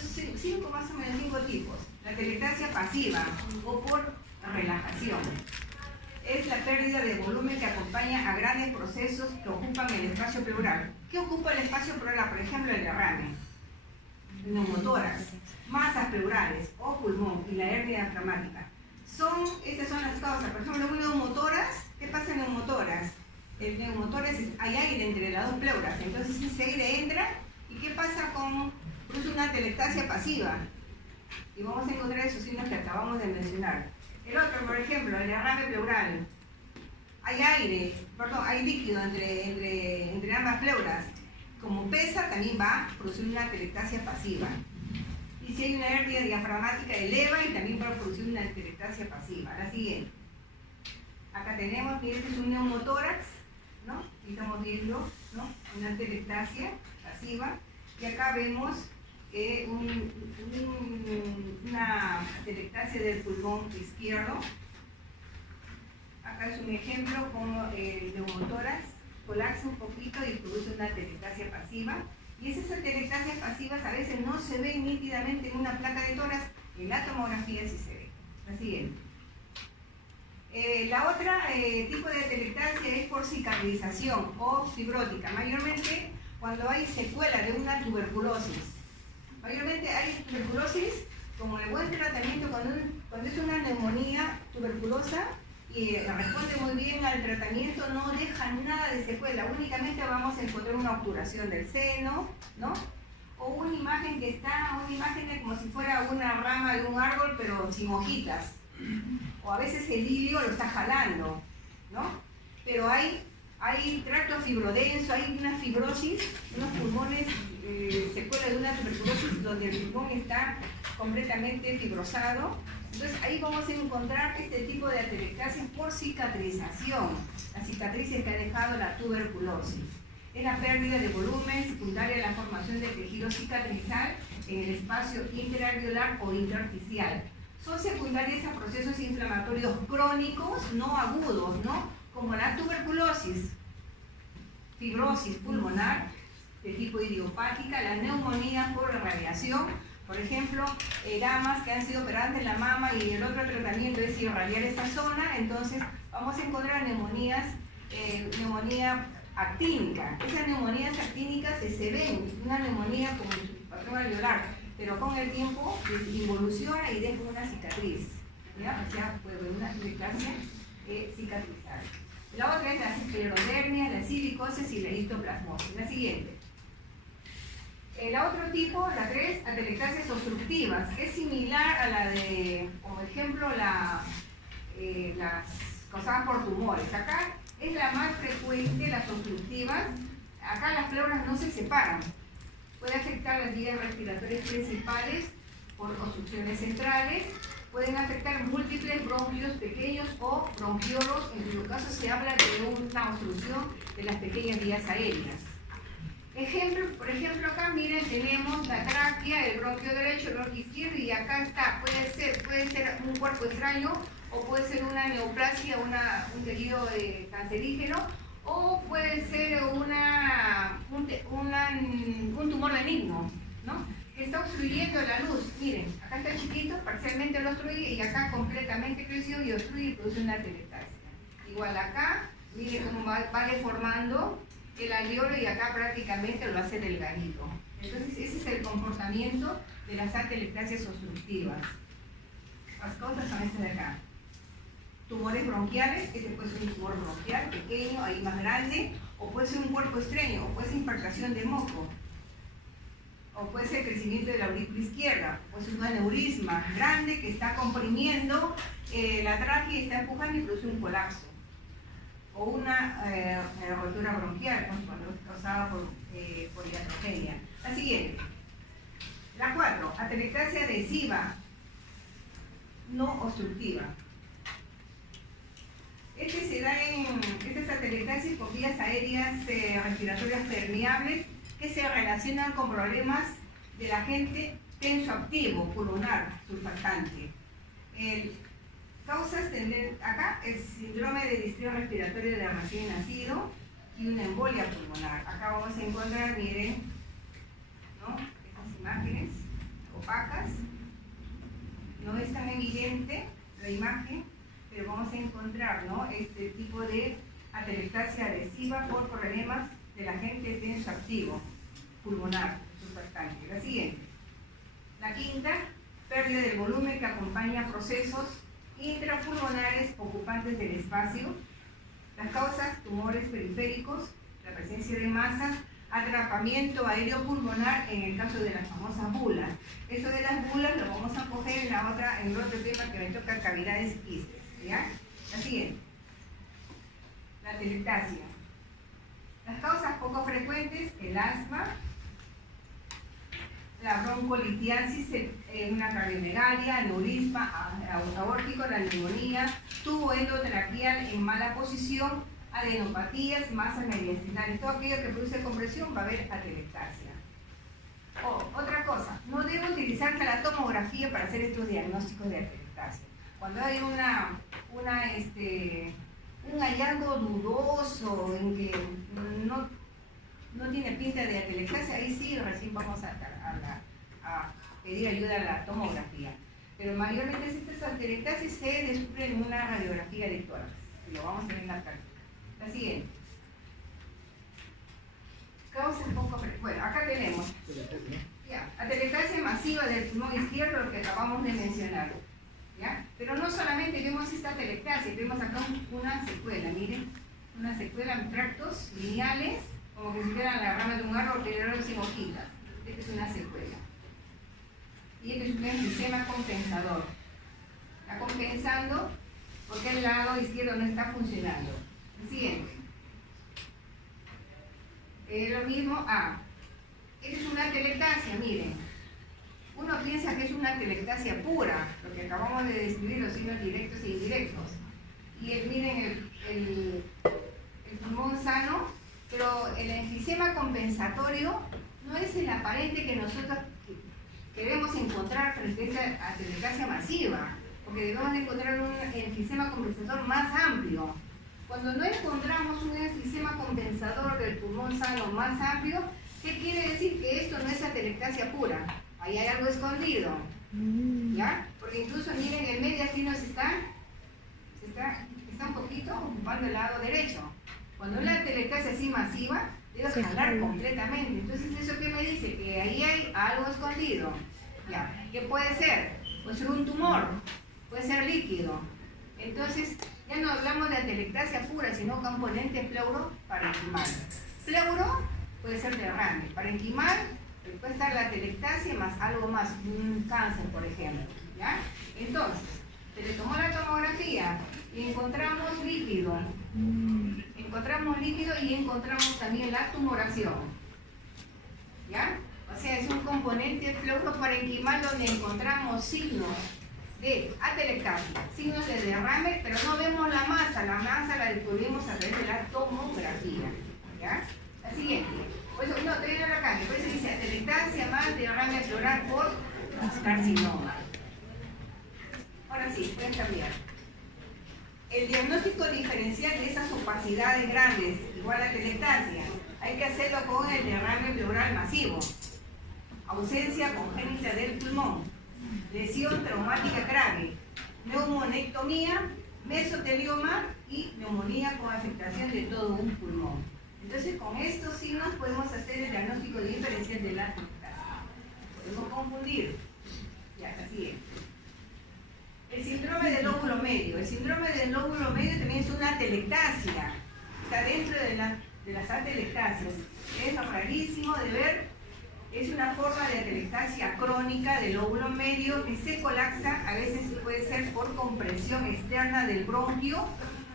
más o menos 5 tipos. La atelectasia pasiva o por relajación. Es la pérdida de volumen que acompaña a grandes procesos que ocupan el espacio pleural. ¿Qué ocupa el espacio pleural? Por ejemplo, el derrame, el neumotórax, masas pleurales o pulmón y la hernia diafragmática. Estas son las causas. Por ejemplo, un neumotórax, ¿qué pasa en neumotórax? El neumotórax, hay aire entre las dos pleuras, entonces ese aire entra. ¿Y qué pasa con una atelectasia pasiva? Y vamos a encontrar esos signos que acabamos de mencionar. El otro, por ejemplo, el derrame pleural. Hay líquido entre ambas pleuras. Como pesa, también va a producir una atelectasia pasiva. Y si hay una hernia diafragmática, eleva y también va a producir una atelectasia pasiva. La siguiente. Acá tenemos, miren, este es un neumotórax, ¿no? Y estamos viendo, ¿no?, una atelectasia pasiva. Y acá vemos una atelectasia del pulmón izquierdo. Acá es un ejemplo como el neumotórax colapsa un poquito y produce una atelectasia pasiva. Y esas atelectasias pasivas a veces no se ven nítidamente en una placa de tórax, en la tomografía sí se ve. La siguiente. La otra tipo de atelectasia es por cicatrización o fibrótica, mayormente cuando hay secuela de una tuberculosis. Mayormente hay tuberculosis, como el buen tratamiento, cuando es una neumonía tuberculosa y responde muy bien al tratamiento, no deja nada de secuela, únicamente vamos a encontrar una obturación del seno, ¿no? O una imagen de como si fuera una rama de un árbol, pero sin hojitas. O a veces el hilio lo está jalando, ¿no? Pero hay tracto fibrodenso, hay una fibrosis, unos pulmones, secuela de una tuberculosis donde el pulmón está completamente fibrosado. Entonces ahí vamos a encontrar este tipo de atelectasia por cicatrización, las cicatrices que ha dejado la tuberculosis. Es la pérdida de volumen secundaria a la formación de tejido cicatrizal en el espacio interalveolar o intersticial. Son secundarias a procesos inflamatorios crónicos, no agudos, ¿no?, como la tuberculosis, fibrosis pulmonar de tipo idiopática, la neumonía por radiación. Por ejemplo, damas que han sido operadas de la mama y el otro tratamiento es irradiar esa zona, entonces vamos a encontrar neumonía actínica. Esas neumonías actínicas se ven, una neumonía como el patrón alveolar, pero con el tiempo involuciona y deja una cicatriz, ¿ya? O sea, puede haber una atelectasia cicatrizal. La otra es la esclerodermia, la silicosis y la histoplasmosis. La siguiente. La otro tipo, la 3, atelectasias obstructivas, es similar a la de, como ejemplo, las causadas por tumores. Acá es la más frecuente, las obstructivas. Acá las pleuras no se separan. Puede afectar las vías respiratorias principales por obstrucciones centrales. Pueden afectar múltiples bronquios pequeños o bronquiolos, en cuyo caso se habla de una obstrucción de las pequeñas vías aéreas. Por ejemplo, acá miren, tenemos la tráquea, el bronquio derecho, el bronquio izquierdo, y acá está, puede ser un cuerpo extraño, o puede ser una neoplasia, un tejido cancerígeno, o puede ser un tumor benigno, ¿no?, que está obstruyendo la luz. Miren, acá está chiquito, parcialmente lo obstruye y acá completamente crecido y obstruye y produce una atelectasia. Igual acá, miren cómo va deformando el alveolo y acá prácticamente lo hace delgadito. Entonces ese es el comportamiento de las atelectasias obstructivas. Las causas son estas de acá. Tumores bronquiales, este puede ser un tumor bronquial pequeño, ahí más grande, o puede ser un cuerpo estreño, o puede ser impactación de moco, o puede ser crecimiento de la aurícula izquierda, o puede ser un aneurisma grande que está comprimiendo la tráquea y está empujando y produce un colapso, o una rotura bronquial, cuando es causada por iatrogenia. La siguiente, la 4, atelectasia adhesiva no obstructiva. Esta es atelectasia por vías aéreas respiratorias permeables que se relacionan con problemas del agente tensoactivo pulmonar surfactante. Causas acá el síndrome de distrés respiratorio de recién nacido y una embolia pulmonar. Acá vamos a encontrar, miren, ¿no? Estas imágenes opacas. No es tan evidente la imagen, pero vamos a encontrar, ¿no?, este tipo de atelectasia adhesiva por problemas del agente tensoactivo pulmonar surfactante. La siguiente, la 5ª, pérdida del volumen que acompaña procesos intrapulmonares ocupantes del espacio. Las causas, tumores periféricos, la presencia de masas, atrapamiento aéreo pulmonar en el caso de las famosas bulas. Esto de las bulas lo vamos a coger en el otro tema que me toca, cavidades y quistes, ¿ya? La siguiente, la atelectasia. Las causas poco frecuentes, el asma, la broncolitiasis, una cardiomegalia, aneurisma aórtico, la neumonía, tubo endotraqueal en mala posición, adenopatías, masas mediastinales, todo aquello que produce compresión va a haber atelectasia. Otra cosa, no debo utilizar la tomografía para hacer estos diagnósticos de atelectasia. Cuando hay un hallazgo dudoso en que no tiene pinta de atelectasia, ahí sí recién vamos a pedir ayuda a la tomografía. Pero mayormente estas atelectasias se descubren en una radiografía de tórax, y lo vamos a ver en la práctica. La siguiente. Causas poco frecuentes. Bueno, acá tenemos atelectasia masiva del pulmón izquierdo, lo que acabamos de mencionar. ¿Ya? Pero no solamente vemos esta atelectasia, vemos acá una secuela, miren, una secuela en tractos lineales, como que si fueran la rama de un árbol pero sin hojitas. Esta es una secuela. Y este es un enfisema compensador. Está compensando porque el lado izquierdo no está funcionando. El siguiente. Lo mismo, esta es una atelectasia, miren. Uno piensa que es una atelectasia pura, lo que acabamos de describir, los signos directos e indirectos. Y miren el pulmón sano, pero el enfisema compensatorio no es el aparente que nosotros queremos encontrar frente a esta atelectasia masiva, porque debemos encontrar un enfisema compensador más amplio. Cuando no encontramos un enfisema compensador del pulmón sano más amplio, ¿qué quiere decir? Que esto no es atelectasia pura. Ahí hay algo escondido, ¿ya? Porque incluso miren, el mediastino está un poquito ocupando el lado derecho. Cuando una atelectasia así masiva, debe jalar completamente. Entonces, ¿eso qué me dice? Que ahí hay algo escondido, ¿ya? ¿Qué puede ser? Puede ser un tumor, puede ser líquido. Entonces, ya no hablamos de atelectasia pura, sino componente pleuro-parenquimal. Pleuro puede ser derrame, parenquimal puede estar la atelectasia más algo más, un cáncer, por ejemplo, ¿ya? Entonces, se le tomó la tomografía y encontramos líquido y encontramos también la tumoración, ¿ya? O sea, es un componente pleuroparenquimal donde encontramos signos de atelectasia, signos de derrame, pero no vemos la masa la descubrimos a través de la tomografía, ¿ya? La siguiente. Pues no, todavía no la cambio, por eso dice atelectasia más derrame pleural por carcinoma. Ahora sí, pueden cambiar. El diagnóstico diferencial de esas opacidades grandes, igual a atelectasia, hay que hacerlo con el derrame pleural masivo. ausencia congénita del pulmón, lesión traumática grave, neumonectomía, mesotelioma y neumonía con afectación de todo un pulmón. Entonces, con estos signos podemos hacer el diagnóstico diferencial de la atelectasia. Podemos confundir. Ya, así es. El síndrome del lóbulo medio. El síndrome del lóbulo medio también es una atelectasia. Está dentro de las atelectasias. Es rarísimo de ver. Es una forma de atelectasia crónica del lóbulo medio que se colapsa. A veces puede ser por compresión externa del bronquio,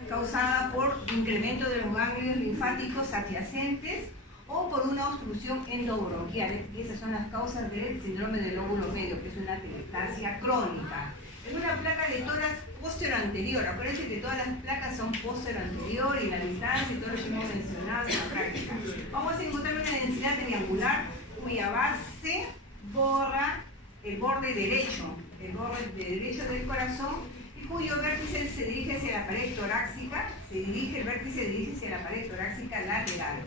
causada por incremento de los ganglios linfáticos adyacentes o por una obstrucción endobronquial. Esas son las causas del síndrome del lóbulo medio, que es una atelectasia crónica. Es una placa de tórax posterior anterior. Acuérdense que todas las placas son posterior anterior y la distancia y todo lo que hemos mencionado en la práctica. Vamos a encontrar una densidad triangular cuya base borra el borde derecho del corazón, y cuyo vértice se dirige hacia la pared torácica, el vértice se dirige hacia la pared torácica lateral.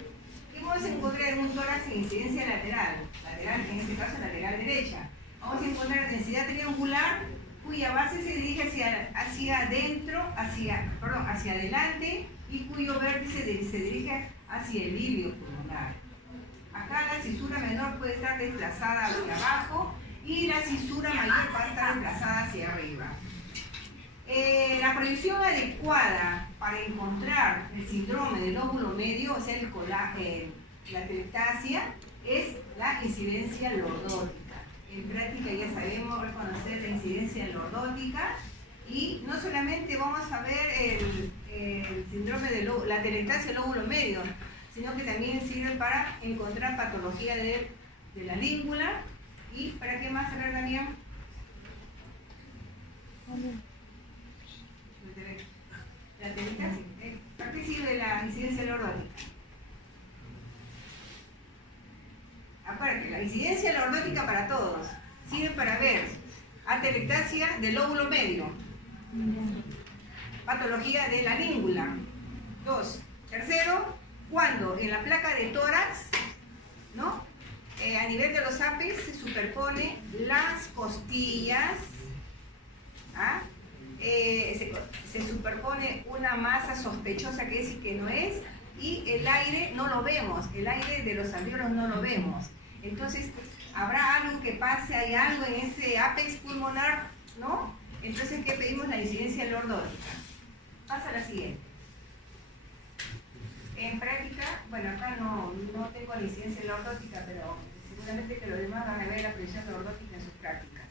Y vamos a encontrar en un tórax en incidencia lateral, en este caso lateral derecha. Vamos a encontrar densidad triangular cuya base se dirige hacia adelante, y cuyo vértice se dirige hacia el líbio pulmonar. Acá la cisura menor puede estar desplazada hacia abajo y la cisura mayor va a estar desplazada hacia arriba. La proyección adecuada para encontrar el síndrome del lóbulo medio, o sea, la atelectasia, es la incidencia lordótica. En práctica ya sabemos reconocer la incidencia lordótica, y no solamente vamos a ver el síndrome de la atelectasia del lóbulo medio, sino que también sirve para encontrar patología de la língula. ¿Y para qué más saber también? La atelectasia. ¿Para qué sirve la incidencia lordótica? Aparte, la incidencia lordótica para todos sirve para ver atelectasia del lóbulo medio, patología de la língula. 2. Tercero, cuando en la placa de tórax, ¿no? A nivel de los apes se superpone las costillas, ¿ah? Se superpone una masa sospechosa que es y que no es, y el aire no lo vemos, el aire de los alveolos no lo vemos. Entonces, habrá algo que pase, hay algo en ese apex pulmonar, ¿no? Entonces, ¿qué pedimos? La incidencia lordótica. Pasa a la siguiente. En práctica, bueno, acá no tengo la incidencia lordótica, pero seguramente que los demás van a ver la proyección lordótica en sus prácticas.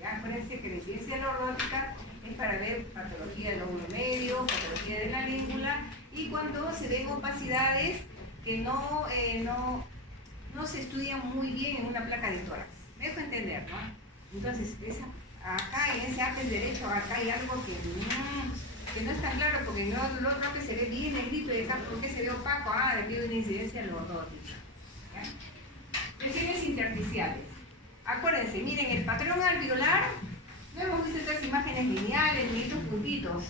¿Ya? Acuérdense que la incidencia lordótica es para ver patología del lóbulo medio, patología de la língula, y cuando se ven opacidades que no se estudian muy bien en una placa de tórax. Me dejo entender, ¿no? Entonces, acá en ese apes derecho, acá hay algo que no es tan claro, porque el otro que se ve bien negrito y acá porque se ve opaco, de aquí hay una incidencia lordótica. Lesiones intersticiales. Acuérdense, miren, el patrón alveolar, no hemos visto estas imágenes lineales ni estos puntitos,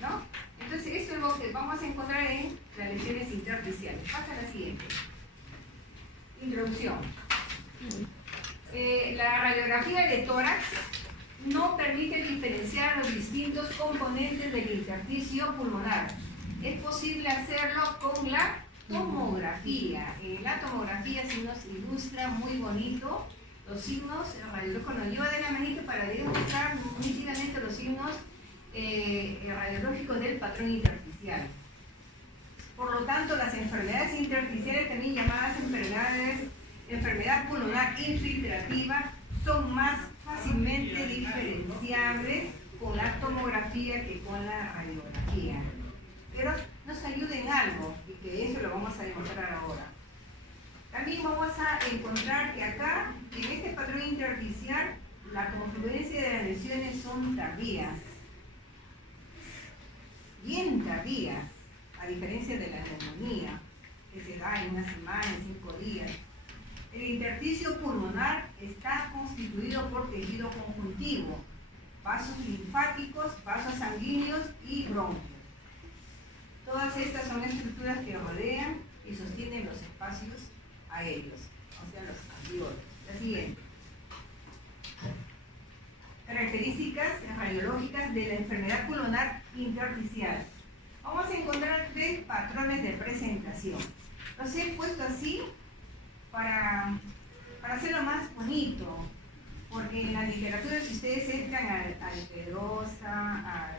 ¿no? Entonces, esto es lo que vamos a encontrar en las lesiones intersticiales. Pasa a la siguiente. Introducción. La radiografía de tórax no permite diferenciar los distintos componentes del intersticio pulmonar. Es posible hacerlo con la tomografía. La tomografía sí nos ilustra muy bonito los signos radiológicos, nos lleva de la manita para demostrar nítidamente los signos radiológicos del patrón intersticial. Por lo tanto, las enfermedades intersticiales, también llamadas enfermedad pulmonar infiltrativa, son más fácilmente diferenciables con la tomografía que con la radiografía. Pero nos ayuda en algo, y que eso lo vamos a demostrar ahora. También vamos a encontrar que acá, en este patrón intersticial, la confluencia de las lesiones son tardías. Bien tardías, a diferencia de la neumonía, que se da en una semana, en 5 días. El intersticio pulmonar está constituido por tejido conjuntivo, vasos linfáticos, vasos sanguíneos y bronquios. Todas estas son estructuras que rodean y sostienen los espacios aéreos, o sea, los alveolos. Así de presentación. Los he puesto así para hacerlo más bonito, porque en la literatura, si ustedes entran al Pedrosa, al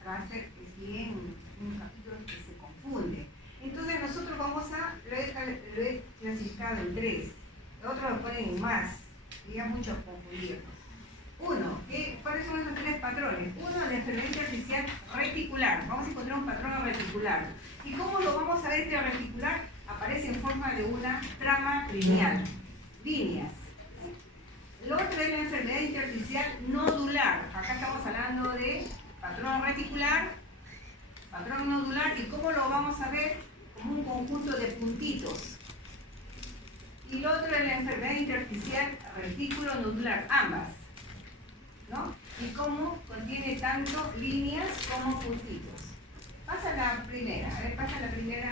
Strasser, es bien un capítulo que se confunde. Entonces nosotros lo he clasificado en 3, otros lo ponen en más, y ya mucho confundirnos. Uno, ¿cuáles son esos 3 patrones? Uno, la enfermedad intersticial reticular. Vamos a encontrar un patrón reticular. ¿Y cómo lo vamos a ver este reticular? Aparece en forma de una trama lineal, líneas. Lo otro es la enfermedad intersticial nodular. Acá estamos hablando de patrón reticular, patrón nodular, y cómo lo vamos a ver como un conjunto de puntitos. Y lo otro es la enfermedad intersticial retículo nodular, ambas, ¿no? Y cómo contiene tanto líneas como puntitos. Pasa la primera,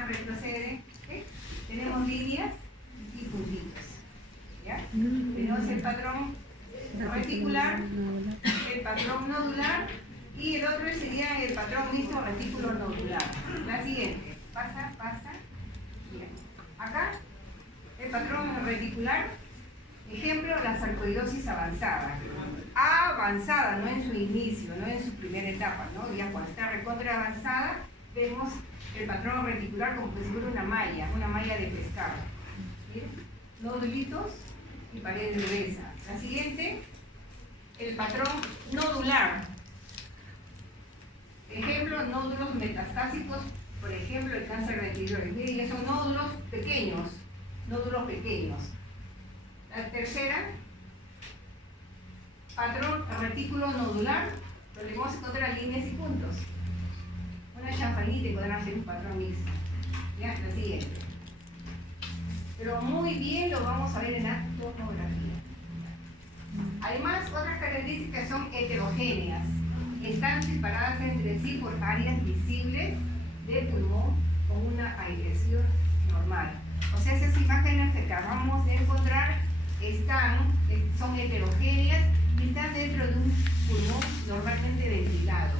retrocede. ¿Sí? Tenemos líneas y puntitos. ¿Ya? Tenemos el patrón reticular, el patrón nodular, y el otro sería el patrón mixto retículo nodular. La siguiente, pasa. Bien. Acá, el patrón reticular, ejemplo, la sarcoidosis avanzada. Avanzada, no en su inicio, no en su primera etapa, ¿no? Ya cuando está recontra avanzada, vemos el patrón reticular como si fuera una malla de pescado. ¿Bien? Nodulitos y pared gruesa. La siguiente, el patrón nodular. Ejemplo, nódulos metastásicos, por ejemplo, el cáncer de tiroides. Miren, son nódulos pequeños. La tercera, patrón retículo nodular, donde vamos a encontrar líneas y puntos. Una chanfainita y podrán hacer un patrón mixto. ¿Ya? La siguiente. Pero muy bien lo vamos a ver en la tomografía. Además, otras características son heterogéneas. Están separadas entre sí por áreas visibles del pulmón con una aireación normal. O sea, esas imágenes que acabamos de encontrar son heterogéneas y están dentro de un pulmón normalmente ventilado.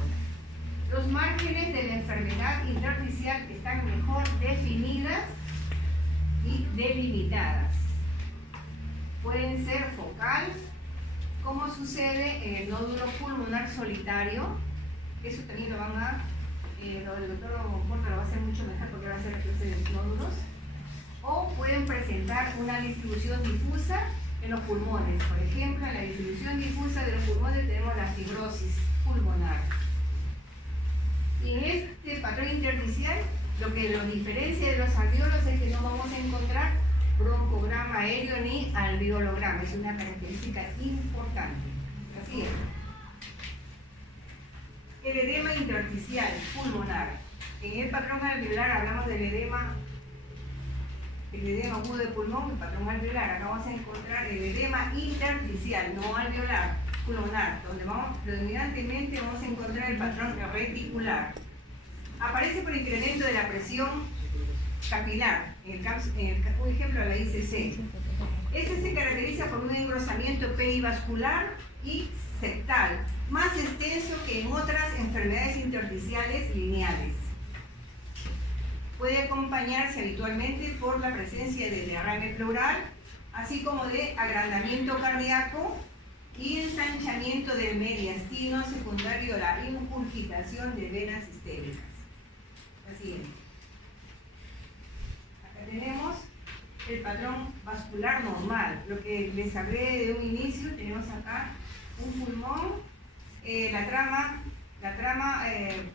Los márgenes de la enfermedad intersticial están mejor definidas y delimitadas. Pueden ser focal, como sucede en el nódulo pulmonar solitario. Eso también lo del doctor Porta lo va a hacer mucho mejor porque va a hacer la clase de los nódulos. O pueden presentar una distribución difusa en los pulmones. Por ejemplo, en la distribución difusa de los pulmones tenemos la fibrosis pulmonar. Y en este patrón intersticial, lo que los diferencia de los alvéolos es que no vamos a encontrar broncograma aéreo ni alveolograma. Es una característica importante. Así es. El edema intersticial pulmonar. En el patrón alveolar hablamos del edema agudo de pulmón, el patrón alveolar. Acá vamos a encontrar el edema intersticial, no alveolar, pulmonar, donde predominantemente vamos a encontrar el patrón reticular. Aparece por incremento de la presión capilar, un ejemplo la ICC. Este se caracteriza por un engrosamiento perivascular y septal, más extenso que en otras enfermedades intersticiales lineales. Puede acompañarse habitualmente por la presencia de derrame pleural, así como de agrandamiento cardíaco y ensanchamiento del mediastino secundario a la ingurgitación de venas sistémicas. Así es. Acá tenemos el patrón vascular normal, lo que les hablé de un inicio. Tenemos acá un pulmón, la trama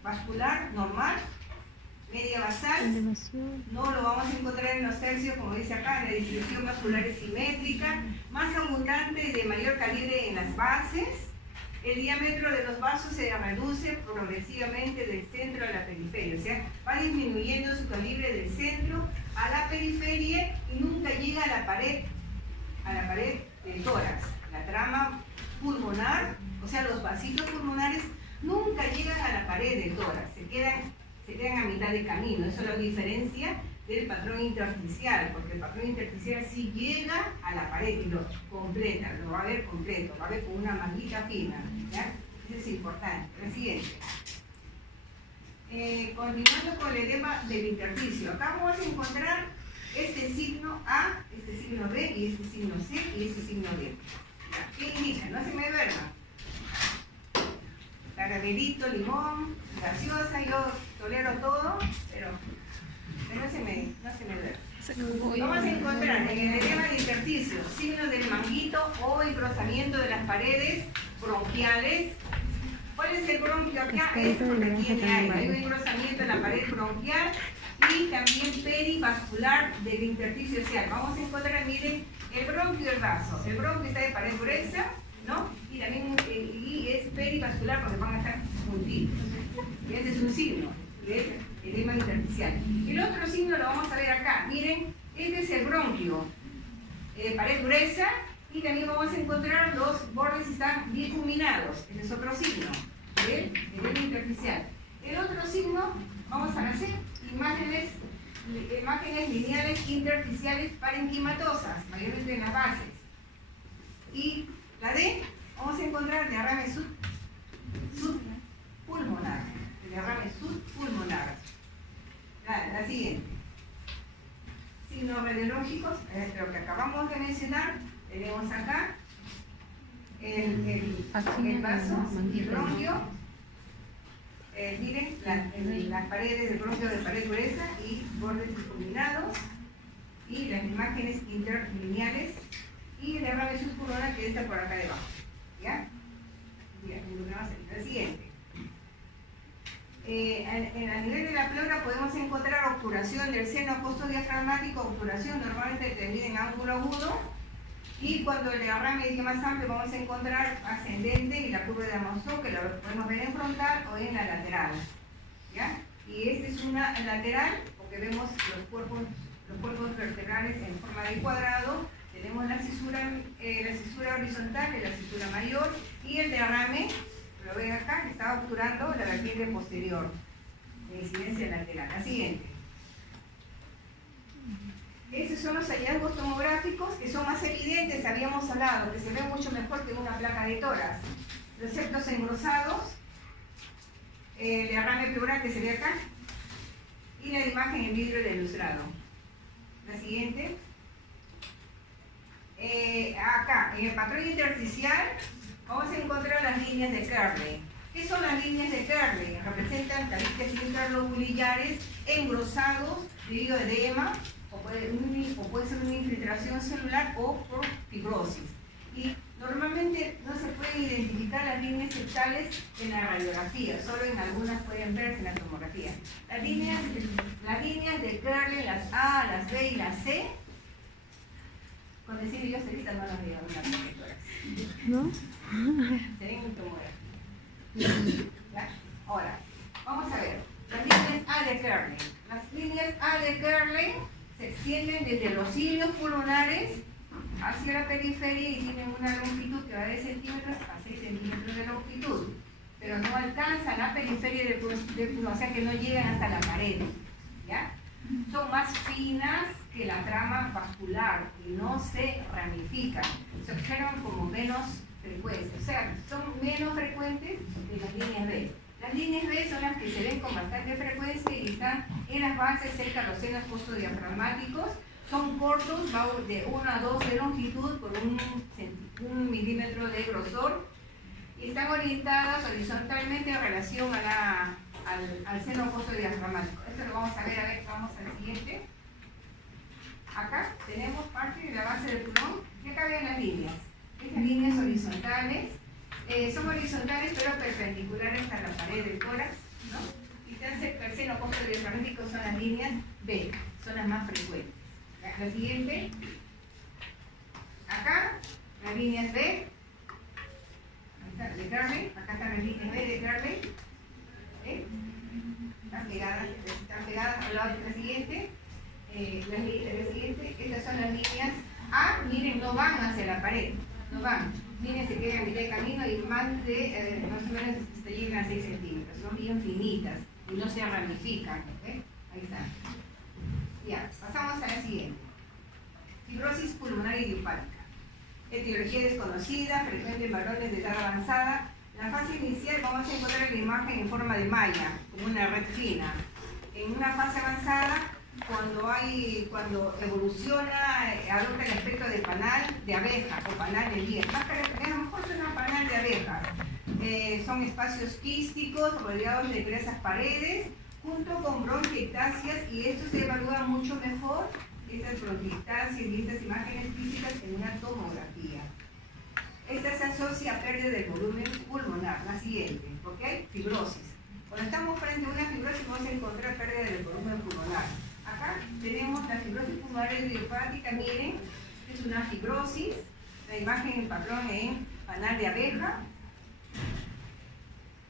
vascular normal, media basal, no lo vamos a encontrar en los tercios, como dice acá. La distribución vascular es simétrica, más abundante y de mayor calibre en las bases. El diámetro de los vasos se reduce progresivamente del centro a la periferia, o sea, va disminuyendo su calibre del centro a la periferia y nunca llega a la pared del tórax. La trama pulmonar, o sea, los vasitos pulmonares nunca llegan a la pared del tórax, se quedan a mitad de camino. Eso lo diferencia del patrón intersticial, porque el patrón intersticial sí llega a la pared y lo completa, lo va a ver completo, va a ver con una manguita fina, ¿ya? Eso es importante. La siguiente. Continuando con el edema del intersticio, acá vamos a encontrar este signo A, este signo B y este signo C y este signo D. ¿Qué indica? No se me duerma. Caramelito, limón, gaseosa, yo tolero todo, pero no se me duerma. Vamos a encontrar en el edema del intersticio signos del manguito o engrosamiento de las paredes bronquiales. ¿Cuál es el bronquio acá? Es porque tiene aire. Hay un engrosamiento en la pared bronquial y también perivascular del intersticio ocial. Vamos a encontrar, miren, el bronquio y el vaso. El bronquio está de pared gruesa, ¿no? Y también y es perivascular porque van a estar juntitos. Y este es un signo del edema intersticial. El otro signo lo vamos a ver acá. Miren, este es el bronquio. Pared gruesa. Y también vamos a encontrar los bordes están difuminados. Ese es otro signo del edema intersticial. El otro signo, vamos a hacer imágenes lineales intersticiales parenquimatosas, mayormente en las bases. Y la D, vamos a encontrar derrame subpulmonar. El derrame subpulmonar. La siguiente. Signos radiológicos, lo que acabamos de mencionar. Tenemos acá el vaso, el bronquio, miren las paredes del bronquio de pared gruesa y bordes difuminados y las imágenes interlineales y el derrame subpulmonar que está por acá debajo. ¿Ya? La siguiente. A nivel de la pleura podemos encontrar obturación del seno postdiafragmático, obturación normalmente detenida en ángulo agudo. Y cuando el derrame es más amplio vamos a encontrar ascendente y la curva de Amundsen, que lo podemos ver en frontal o en la lateral. ¿Ya? Y esta es una lateral, porque vemos los cuerpos vertebrales en forma de cuadrado. Tenemos la cisura horizontal y la cisura mayor. Y el derrame, lo ven acá, que está obturando la vertiente posterior de incidencia lateral. La siguiente. Estos son los hallazgos tomográficos que son más evidentes, habíamos hablado, que se ven mucho mejor que una placa de tórax. Los septos engrosados, el derrame pleural que se ve acá, y la imagen en vidrio del ilustrado. La siguiente. Acá, en el patrón intersticial, vamos a encontrar las líneas de Kerley. ¿Qué son las líneas de Kerley? Representan tabiques interlobulillares engrosados debido a edema, o puede ser una infiltración celular o por fibrosis. Y normalmente no se pueden identificar las líneas septales en la radiografía, solo en algunas pueden verse en la tomografía. Las líneas de Kerley, las A, las B y las C, con decir yo solita no las veo en la tomografía. ¿No? Se ven en tomografía. ¿Ya? Ahora, vamos a ver. Las líneas A de Kerley. Las líneas A de Kerley se extienden desde los cilios pulmonares hacia la periferia y tienen una longitud que va de centímetros a 6 centímetros de longitud, pero no alcanzan la periferia del pulmón, o sea que no llegan hasta la pared. ¿Ya? Son más finas que la trama vascular y no se ramifican, se observan como menos frecuentes, o sea, son menos frecuentes que las líneas B. Las líneas B son las que se ven con bastante frecuencia y están en las bases cerca de los senos postdiafragmáticos. Son cortos, va de 1 a 2 de longitud por 1 milímetro de grosor y están orientadas horizontalmente en relación a al seno postdiafragmático. Esto lo vamos a ver, vamos al siguiente. Acá tenemos parte de la base del pulmón y acá ven las líneas. Estas líneas horizontales. Son horizontales pero perpendiculares a la pared del tórax, ¿no? Y tan cerca del seno postdiafragmático son las líneas B, son las más frecuentes. La siguiente, acá, las líneas B, de Kerley, acá están las líneas B de Kerley, están pegadas al lado de la siguiente. La siguiente, estas son las líneas A, miren, no van hacia la pared, no van. Miren, se quedan a mitad de camino y más o menos se llegan a 6 centímetros. Son bien finitas y no se ramifican. ¿Okay? Ahí están. Ya, pasamos a la siguiente. Fibrosis pulmonar idiopática. Etiología desconocida, frecuente en varones de edad avanzada. En la fase inicial vamos a encontrar la imagen en forma de malla, como una red fina. En una fase avanzada, cuando evoluciona, adopta el aspecto de panal de abeja o panal de miel. Más que a lo mejor es una panal de abeja. Son espacios quísticos rodeados de gruesas paredes, junto con bronquiectasias, y esto se evalúa mucho mejor, estas bronquiectasias y estas imágenes físicas, en una tomografía. Esta se asocia a pérdida del volumen pulmonar, la siguiente, porque hay fibrosis. Cuando estamos frente a una fibrosis vamos a encontrar pérdida del volumen pulmonar. Acá tenemos la fibrosis pulmonar idiopática, miren, es una fibrosis, la imagen en patrón en panal de abeja.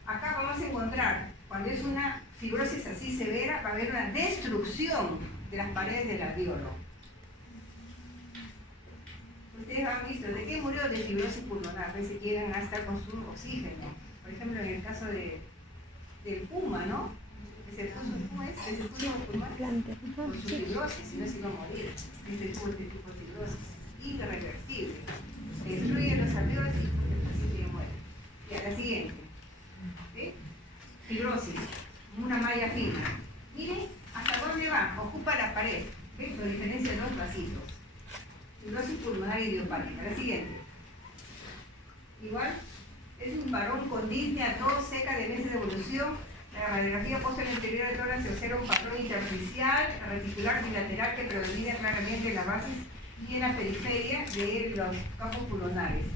Acá vamos a encontrar, cuando es una fibrosis así severa, va a haber una destrucción de las paredes del alvéolo. Ustedes han visto, ¿de qué murió? De fibrosis pulmonar, pues se quieren estar con su oxígeno. Por ejemplo, en el caso del puma, ¿no? Se puso pulmón por su fibrosis, si no se iba a morir. Es el tipo de fibrosis irreversible. Se destruye los alvéolos y el paciente muere. Y a la siguiente. ¿Sí? Fibrosis, una malla fina. Miren hasta dónde va, ocupa la pared. ¿Ves? Lo diferencia de los vasitos. Fibrosis pulmonar idiopática. La siguiente. Igual, es un varón con disnea, tos seca de meses de evolución. La radiografía puesta en el interior del tórax se observa un patrón intersticial, reticular bilateral que predomina claramente en las bases y en la periferia de los campos pulmonares.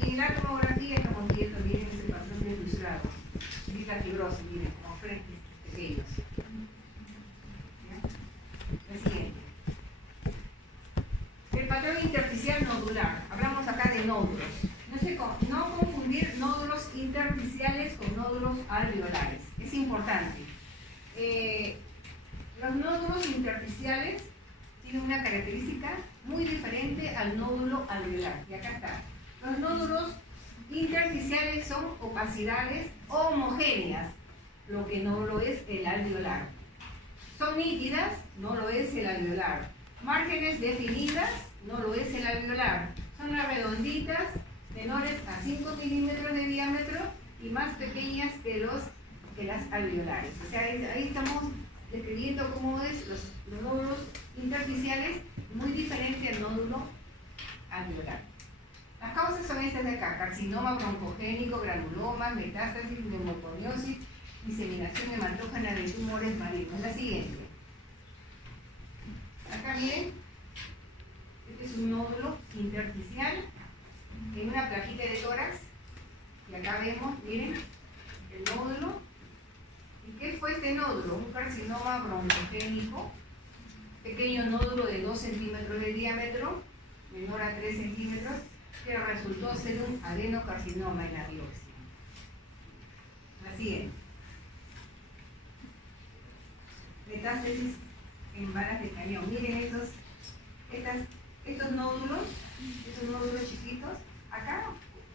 Y en la tomografía estamos viendo, miren, ese patrón ilustrado. Y la fibrosis, miren, como frentes pequeños. ¿Ya? La siguiente. El patrón intersticial nodular. Hablamos acá de nódulos. No confundir nódulos intersticiales con nódulos alveolares. Es importante. Los nódulos intersticiales tienen una característica muy diferente al nódulo alveolar. Y acá está. Los nódulos intersticiales son opacidades homogéneas, lo que no lo es el alveolar. Son nítidas, no lo es el alveolar. Márgenes definidas, no lo es el alveolar. Son redonditas, menores a 5 milímetros de diámetro y más pequeñas que las alveolares. O sea, ahí estamos describiendo cómo es los nódulos intersticiales, muy diferente al nódulo alveolar. Las causas son estas de acá: carcinoma broncogénico, granulomas, metástasis, neumoconiosis, diseminación hematógena de tumores malignos. La siguiente. Acá bien, este es un nódulo intersticial en una plaquita de tórax, y acá vemos, miren, el nódulo. ¿Y qué fue este nódulo? Un carcinoma broncogénico, pequeño nódulo de 2 centímetros de diámetro, menor a 3 centímetros, que resultó ser un adenocarcinoma en la biopsia. La siguiente. Metástasis en varas de cañón. Miren estos nódulos chiquitos, acá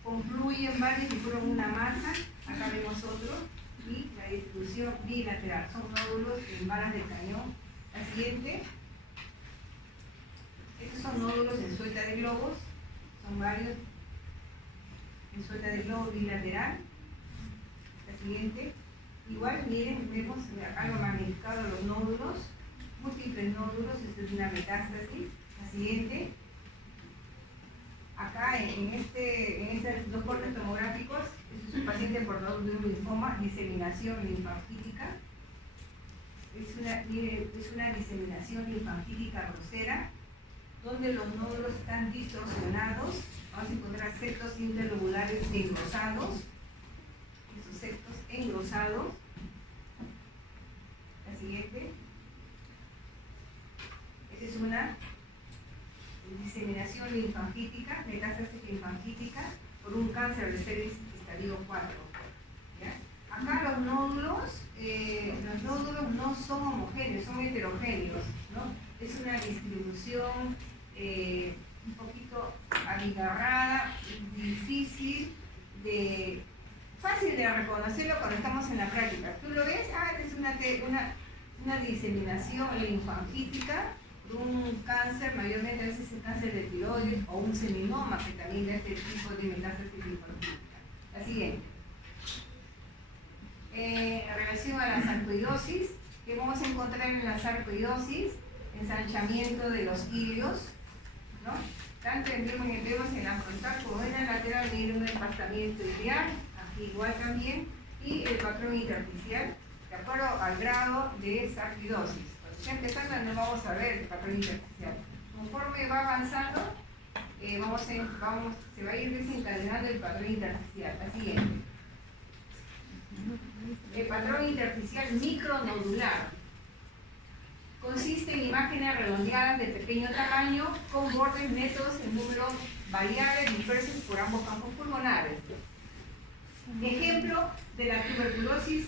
confluyen varios y fueron una masa, acá vemos otro, y la distribución bilateral. Son nódulos en varas de cañón. La siguiente. Estos son nódulos en suelta de globos, son varios en suelta de globo bilateral. La siguiente. Igual, miren, vemos acá lo magnificado los nódulos, múltiples nódulos, esta es una metástasis. La siguiente. Acá en estos dos cortes tomográficos, este es un paciente portador de un linfoma, diseminación linfangítica. Es una diseminación linfangítica grosera, donde los nódulos están distorsionados. Vamos a encontrar septos interlobulares engrosados. Esos septos engrosados. La siguiente. Esta es una diseminación linfangítica, metástasis linfangítica por un cáncer de cervix estadio 4. ¿Ya? Acá los nódulos no son homogéneos, son heterogéneos, ¿no? Es una distribución un poquito abigarrada, difícil fácil de reconocerlo cuando estamos en la práctica. Tú lo ves, es una diseminación linfangítica, un cáncer, mayormente a veces el cáncer de tiroides o un seminoma que también da este tipo de metástasis linfangítica. La siguiente. En relación a la sarcoidosis, que vamos a encontrar en la sarcoidosis, ensanchamiento de los ilios, ¿no? Tanto en vemos en la frontal como en la lateral, miren un empastamiento iliar, aquí igual también, y el patrón intersticial, de acuerdo al grado de sarcoidosis. Cuando ya empezando no vamos a ver el patrón intersticial. Conforme va avanzando, se va a ir desencadenando el patrón intersticial. La siguiente. El patrón intersticial micronodular consiste en imágenes redondeadas de pequeño tamaño con bordes netos en número variable dispersos por ambos campos pulmonares. Ejemplo de la tuberculosis,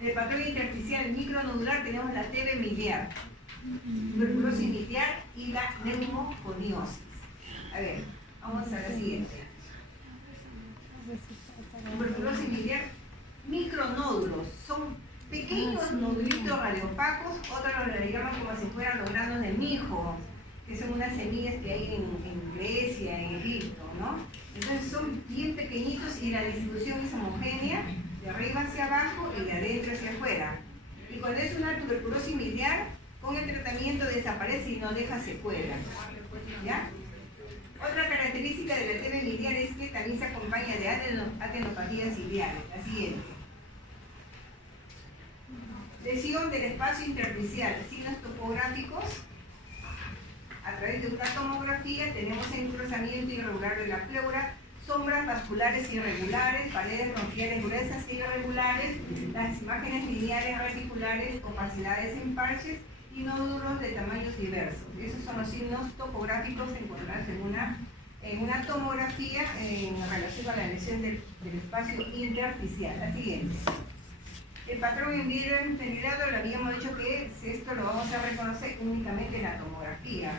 del patrón intersticial micronodular tenemos la TB miliar, tuberculosis miliar y la neumoconiosis. A ver, vamos a la siguiente. Tuberculosis miliar, micronódulos, son pequeños nodulitos radiopacos, otros lo llaman como si fueran los granos de mijo, que son unas semillas que hay en Grecia, en Egipto, ¿no? Entonces son bien pequeñitos y la distribución es homogénea, de arriba hacia abajo y de adentro hacia afuera. Y cuando es una tuberculosis miliar, con el tratamiento desaparece y no deja secuelas, ¿ya? Otra característica de la TB miliar es que también se acompaña de adenopatías iliares. La siguiente. Lesión del espacio intersticial, signos topográficos. A través de una tomografía tenemos encruzamiento irregular de la pleura, sombras vasculares irregulares, paredes bronquiales gruesas e irregulares, las imágenes lineares reticulares, opacidades en parches y nódulos de tamaños diversos. Esos son los signos topográficos encontrados en una tomografía en relación a la lesión del espacio intersticial. La siguiente. El patrón en vidrio entendido, lo habíamos dicho que esto lo vamos a reconocer únicamente en la tomografía.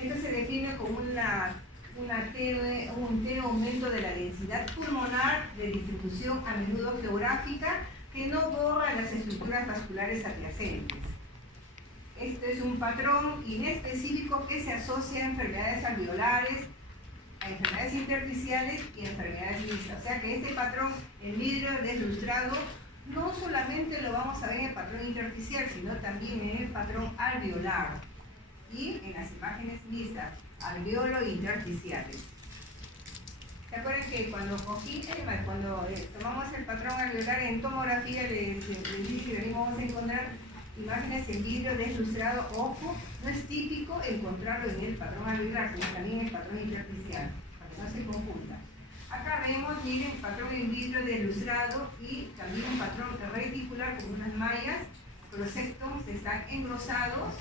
Esto se define como un tenue aumento de la densidad pulmonar de distribución a menudo geográfica que no borra las estructuras vasculares adyacentes. Este es un patrón inespecífico que se asocia a enfermedades alveolares, a enfermedades intersticiales y enfermedades mixtas. O sea que este patrón en vidrio deslustrado no solamente lo vamos a ver en el patrón intersticial, sino también en el patrón alveolar y en las imágenes mixtas, alveolo e intersticiales. ¿Se acuerdan que cuando tomamos el patrón alveolar en tomografía le dije que vamos a encontrar imágenes en vidrio deslustrado? Ojo, no es típico encontrarlo en el patrón alveolar, sino también en el patrón intersticial, para que no se confunda. Acá vemos, miren, patrón en vidrio deslustrado y también un patrón reticular con unas mallas. Los septums están engrosados.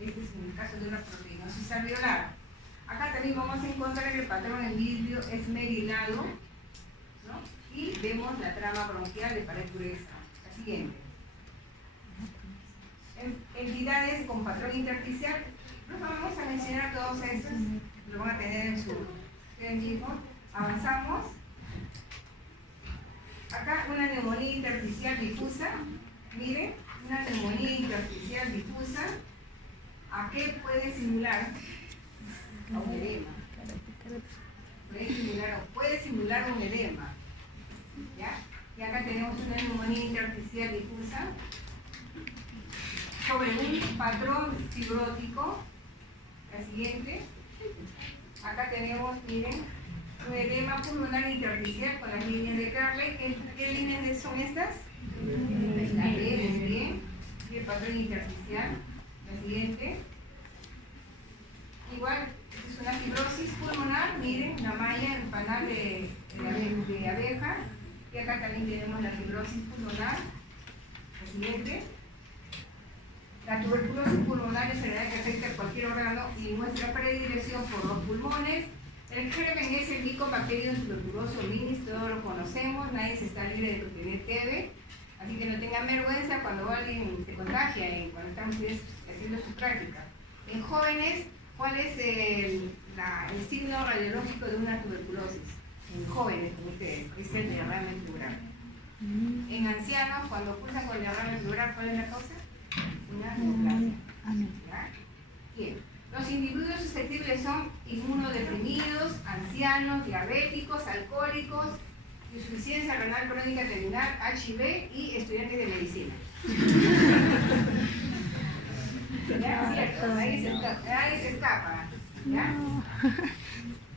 Este es en el caso de una proteinosis alveolar. Acá también vamos a encontrar que el patrón en vidrio esmerilado, ¿no? Y vemos la trama bronquial de pared gruesa. La siguiente. Entidades con patrón intersticial. No vamos a mencionar todos estos, lo van a tener en su mismo. Avanzamos. Acá una neumonía intersticial difusa. Miren, una neumonía intersticial difusa. ¿A qué puede simular? A un edema. Puede simular un edema. ¿Ya? Y acá tenemos una neumonía intersticial difusa sobre un patrón fibrótico. La siguiente. Acá tenemos, miren, un edema pulmonar intersticial con las líneas de Carle. ¿Qué líneas son estas? La bien. Y el patrón intersticial. La siguiente. Igual, es una fibrosis pulmonar. Miren, la malla, el panal de abeja. Y acá también tenemos la fibrosis pulmonar. La siguiente. La tuberculosis pulmonar es enfermedad que afecta a cualquier órgano y muestra predilección por los pulmones. El germen es el Mycobacterium tuberculosis minis, todos lo conocemos, nadie se está libre de tener TB, así que no tengan vergüenza cuando alguien se contagia y cuando estamos haciendo su práctica. En jóvenes, ¿cuál es el signo radiológico de una tuberculosis? En jóvenes, como ustedes, es el derrame pleural. En ancianos, cuando pulsan con el derrame pleural, ¿cuál es la causa? Una neoplasia. Bien. Los individuos susceptibles son inmunodeprimidos, ancianos, diabéticos, alcohólicos insuficiencia renal crónica terminal, HIV y estudiantes de medicina. ¿Ya? ¿Cierto? Nadie se escapa. ¿Ya?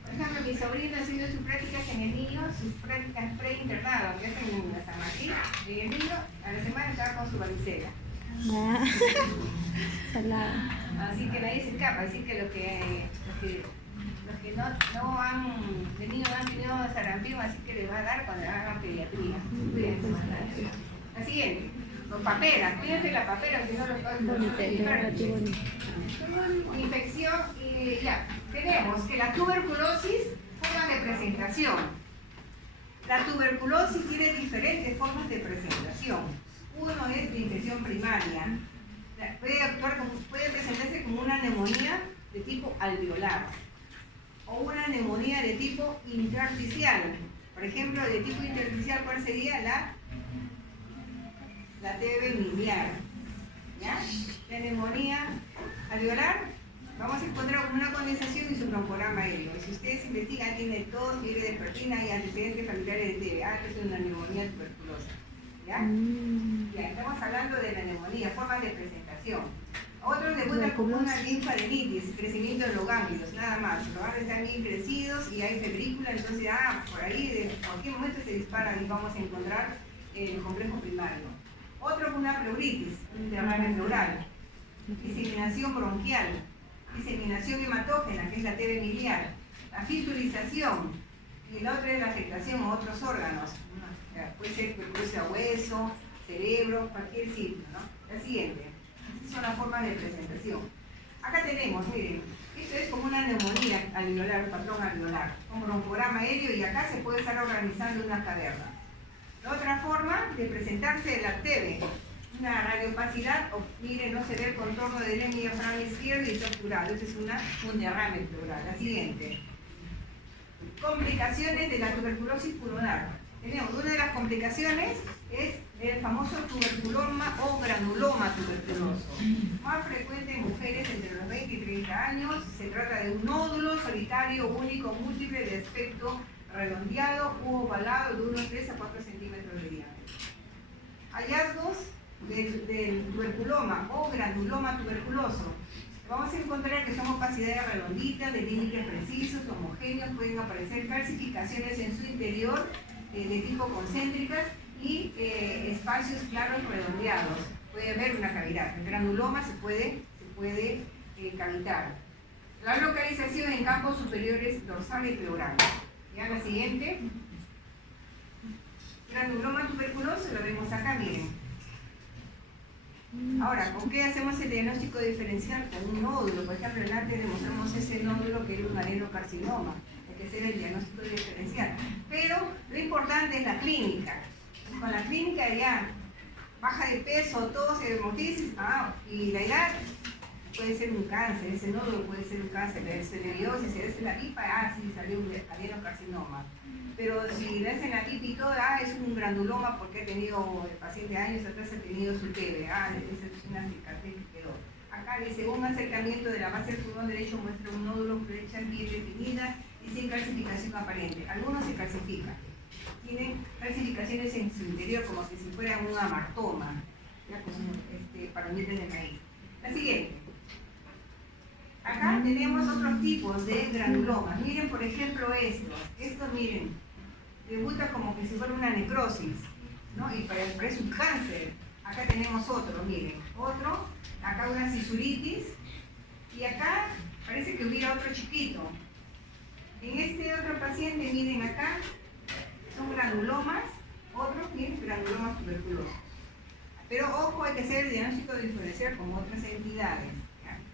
Por ejemplo, mi sobrino haciendo sus prácticas en el niño, sus prácticas pre-internado, que hacen en San Martín, y el niño a la semana estaba con su varicela. Así que nadie se escapa, así que los que no han tenido sarampión, así que les va a dar cuando hagan pediatría. La siguiente, los paperas, cuídense la papera, si no los infección y ya. Tenemos que la tuberculosis, formas de presentación. La tuberculosis tiene diferentes formas de presentación. Uno es de infección primaria. Puede presentarse como una neumonía de tipo alveolar o una neumonía de tipo intersticial. Por ejemplo, de tipo intersticial, ¿cuál sería? La TB miliar. ¿Ya? La neumonía alveolar, vamos a encontrar como una condensación y su broncorama aéreo. Si ustedes investigan, tiene tos, fiebre de pertina y antecedentes familiares de TB. Esto es una neumonía tuberculosa. ¿Ya? Ya, estamos hablando de la neumonía, formas de presentación. Otros debutan como una linfadenitis, crecimiento de los ganglios, nada más. Los ganglios están bien crecidos y hay febrícula, entonces por ahí en cualquier momento se dispara y vamos a encontrar el complejo primario. Otro con una pleuritis, un derrame pleural. Diseminación bronquial, diseminación hematógena, que es la TB miliar. La fistulización, y la otra es la afectación a otros órganos. Puede ser perjuicio a hueso, cerebro, cualquier sitio, ¿no? La siguiente. Estas son las formas de presentación. Acá tenemos, miren, esto es como una neumonía alveolar, patrón alveolar, un broncorama aéreo y acá se puede estar organizando una caverna. La otra forma de presentarse de la TB, una radiopacidad, miren, no se ve el contorno del diafragma izquierdo y está obturado. Este es un derrame pleural. La siguiente. Complicaciones de la tuberculosis pulmonar. Tenemos una de las complicaciones es el famoso tuberculoma o granuloma tuberculoso. Más frecuente en mujeres entre los 20 y 30 años. Se trata de un nódulo solitario, único, múltiple, de aspecto redondeado u ovalado de unos 3 a 4 centímetros de diámetro. Hallazgos del tuberculoma o granuloma tuberculoso. Vamos a encontrar que son opacidades redonditas, de límites precisos, homogéneos, pueden aparecer calcificaciones en su interior de tipo concéntricas y espacios claros redondeados. Puede haber una cavidad. El granuloma se puede cavitar. La localización en campos superiores dorsal y pleural. Ya la siguiente. Granuloma tuberculoso, lo vemos acá, miren. Ahora, ¿con qué hacemos el diagnóstico diferencial? Con un nódulo. Por ejemplo, en arte demostramos ese nódulo que era un adenocarcinoma. Hay que hacer el diagnóstico diferencial. Pero lo importante es la clínica. Con la clínica ya baja de peso, tos, hematitis, y la edad puede ser un cáncer, ese nódulo puede ser un cáncer, se le vio, si se hace la pipa, sí, salió un adenocarcinoma. Pero si le hacen la pipa y todo, es un granuloma porque ha tenido, el paciente años atrás ha tenido su TB, esa es una cicatriz que quedó. Acá dice, un acercamiento de la base del pulmón derecho muestra un nódulo flecha bien definida y sin calcificación aparente. Algunos se calcifican, tienen calcificaciones en su interior como si fuera un amartoma, ya con palomitas de maíz. La siguiente. Acá tenemos otros tipos de granulomas. Miren, por ejemplo, estos, miren, debuta como que si fuera una necrosis, ¿no? Y parece un cáncer. Acá tenemos otro, miren, otro, acá una cisuritis, y acá parece que hubiera otro chiquito. En este otro paciente, miren acá, son granulomas, otros, miren, granulomas tuberculosos. Pero ojo, hay que hacer el diagnóstico diferencial con otras entidades.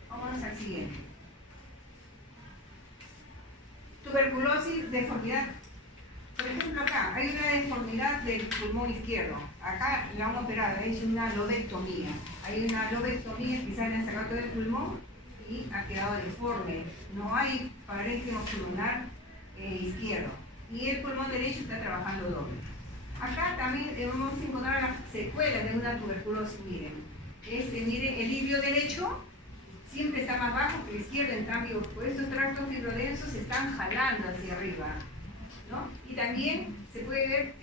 Vámonos al siguiente. Tuberculosis, deformidad. Por ejemplo, acá hay una deformidad del pulmón izquierdo. Acá la han operado, es una lobectomía. Hay una lobectomía, quizás le han sacado todo el pulmón y ha quedado deforme. No hay parénquima pulmonar izquierdo. Y el pulmón derecho está trabajando doble. Acá también vamos a encontrar las secuelas de una tuberculosis. Miren, miren, el ilio derecho siempre está más bajo que el izquierdo, en cambio, pues estos tractos fibrodensos se están jalando hacia arriba, ¿no? Y también se puede ver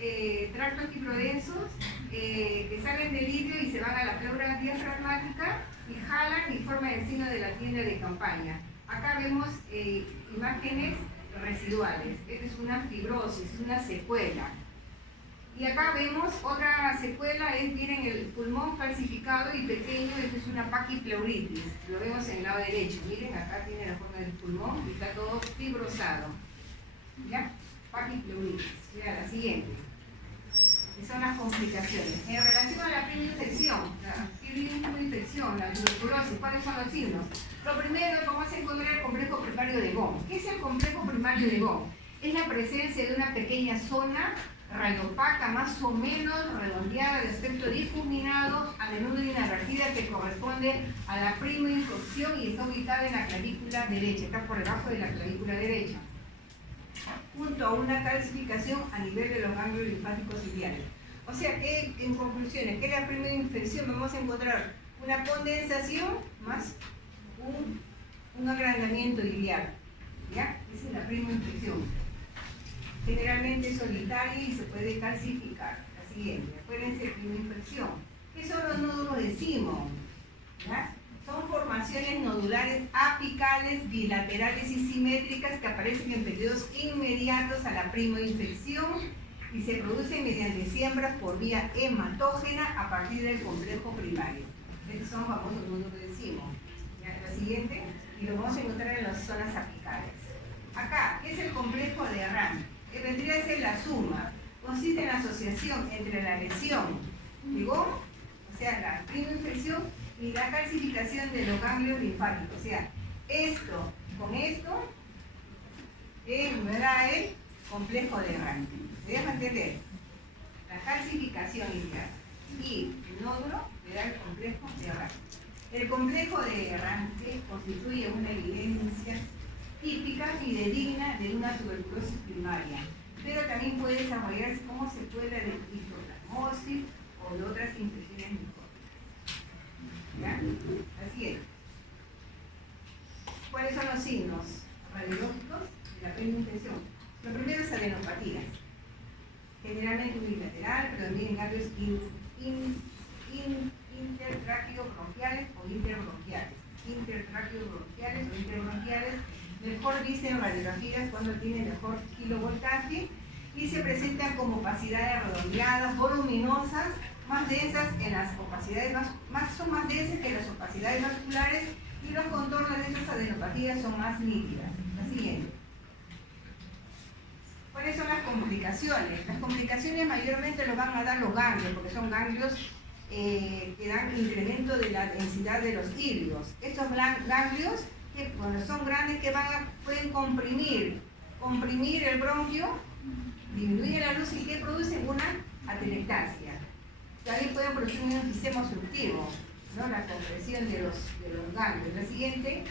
tractos fibrodensos que salen del litio y se van a la pleura diafragmática y jalan y forman el signo de la tienda de campaña. Acá vemos imágenes residuales. Esta es una fibrosis, una secuela. Y acá vemos otra secuela, viene en el pulmón calcificado y pequeño. Esto es una paquipleuritis. Lo vemos en el lado derecho. Miren, acá tiene la forma del pulmón y está todo fibrosado. ¿Ya? Paquipleuritis. Ya, la siguiente. Que son las complicaciones. En relación a la primo-infección, la tuberculosis, ¿cuáles son los signos? Lo primero, vamos a encontrar el complejo primario de Gom. ¿Qué es el complejo primario de Gom? Es la presencia de una pequeña zona radiopaca, más o menos redondeada, de aspecto difuminado, a menudo inadvertida, que corresponde a la primo-infección y está ubicada en la clavícula derecha, está por debajo de la clavícula derecha, junto a una calcificación a nivel de los ganglios linfáticos iliares. O sea que, en conclusiones, que la primera infección vamos a encontrar una condensación más un agrandamiento iliar. ¿Ya? Esa es la primera infección. Generalmente es solitaria y se puede calcificar. La siguiente, acuérdense, primera infección. ¿Qué son los nódulos de Simon? ¿Ya? Son formaciones nodulares apicales, bilaterales y simétricas que aparecen en periodos inmediatos a la primoinfección y se producen mediante siembras por vía hematógena a partir del complejo primario. Estos son famosos nódulos de Simon. La siguiente, y lo vamos a encontrar en las zonas apicales. Acá, ¿qué es el complejo de RAM? Que vendría a ser la suma. Consiste en la asociación entre la lesión de Gom, o sea, la primoinfección, y la calcificación de los ganglios linfáticos. O sea, esto con esto me da el complejo de RAM. ¿Se deja entender? La calcificación iliar y el nódulo me da el complejo de RAM. El complejo de Ranke constituye una evidencia típica y digna de una tuberculosis primaria, pero también puede desarrollarse como secuela de histoplasmosis o de otras infecciones micóticas. ¿Ya? Así es. ¿Cuáles son los signos radiológicos de la preinfección? Lo primero es adenopatías, generalmente unilateral, pero también ganglios intertraqueobronquiales o interbronquiales. Intertraqueobronquiales o interbronquiales, mejor vista en radiografías cuando tiene mejor kilovoltaje y se presentan como opacidades redondeadas, voluminosas, más densas en las opacidades son más densas que las opacidades vasculares y los contornos de estas adenopatías son más nítidas. La siguiente. ¿Cuáles son las complicaciones? Las complicaciones mayormente lo van a dar los ganglios, porque son ganglios que dan incremento de la densidad de los hilios. Estos ganglios, que cuando son grandes, que pueden comprimir el bronquio, disminuyen la luz y que producen una atelectasia. También pueden producir un enfisema obstructivo, ¿no? La compresión de los ganglios. La siguiente.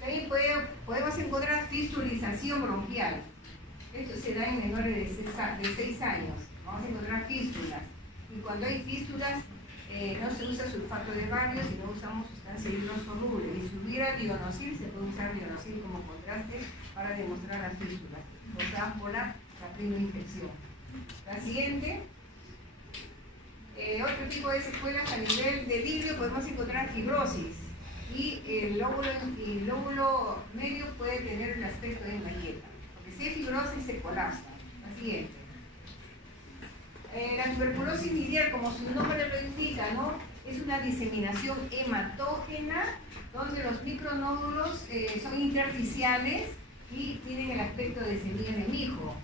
También podemos encontrar fistulización bronquial. Esto se da en menores de 6 años. Vamos a encontrar fístulas. Y cuando hay fístulas, no se usa sulfato de bario, sino usamos sustancia hidrosoluble. Y si hubiera dionosil, se puede usar dionosil como contraste para demostrar las fístulas, causadas por la primoinfección. La siguiente. Otro tipo de secuelas a nivel de vidrio podemos encontrar fibrosis. Y el lóbulo medio puede tener el aspecto de galleta, porque si hay fibrosis se colapsa. La siguiente. La tuberculosis iliar, como su nombre lo indica, ¿no? Es una diseminación hematógena donde los micronódulos son intersticiales y tienen el aspecto de semilla de mijo.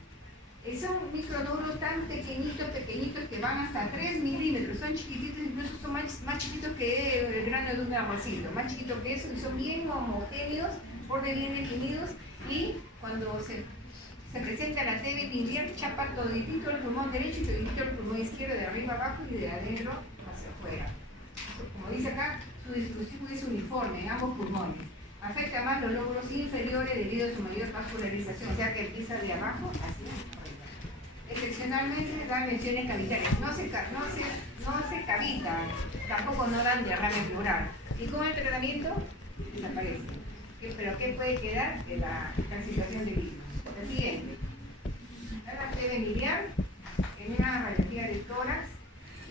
Son micronódulos tan pequeñitos que van hasta 3 milímetros, son chiquititos, incluso son más chiquitos que el grano de un arrocito, más chiquitos que eso, y son bien homogéneos, bordes bien definidos, y cuando se presenta la TB biliar, chapa toditito el pulmón derecho y toditito el pulmón izquierdo, de arriba abajo y de adentro hacia afuera. Como dice acá, su distribución es uniforme en ambos pulmones. Afecta más los lóbulos inferiores debido a su mayor vascularización, o sea que empieza de abajo hacia arriba. Excepcionalmente dan lesiones cavitarias, no se cavitan, tampoco no dan derrame pleural. Y con el tratamiento desaparece. ¿Pero qué puede quedar de la calcificación de virus? La siguiente. la TV miliar, en una radiografía de tórax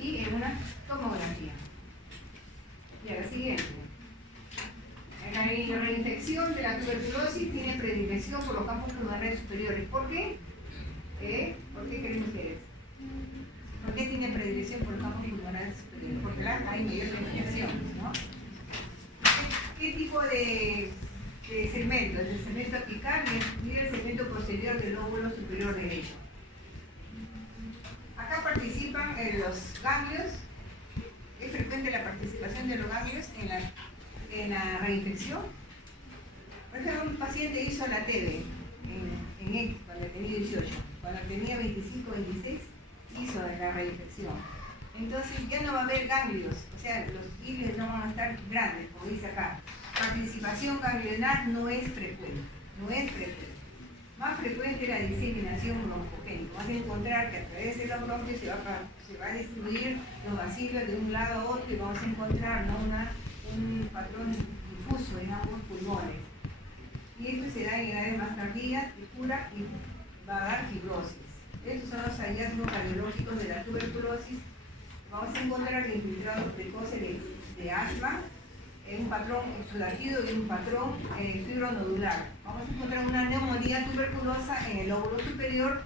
y en una tomografía. Y a la siguiente. La reinfección de la tuberculosis tiene predilección por los campos pulmonares superiores. ¿Por qué? ¿Por qué creen ustedes? ¿Por qué tiene predilección por los campos pulmonares superiores? Porque hay mayor reinfección, ¿no? ¿Qué tipo de segmento? Es el segmento apical y el segmento posterior del lóbulo superior derecho. Acá participan los ganglios. Es frecuente la participación de los ganglios en la reinfección. Por ejemplo, un paciente hizo la TB en X cuando tenía 18, cuando tenía 25, 26 hizo la reinfección. Entonces ya no va a haber ganglios, o sea, los ganglios no van a estar grandes, como dice acá. Participación ganglionar no es frecuente, Más frecuente es la diseminación broncogénica. Vas a encontrar que a través de los bronquios se va a distribuir los bacilos de un lado a otro y vamos a encontrar, ¿no?, un patrón difuso en ambos pulmones. Y esto se da en edades más tardías y cura y va a dar fibrosis. Estos son los hallazgos radiológicos de la tuberculosis. Vamos a encontrar infiltrados precoces de asma, un patrón exudativa y un patrón fibronodular. Vamos a encontrar una neumonía tuberculosa en el lóbulo superior.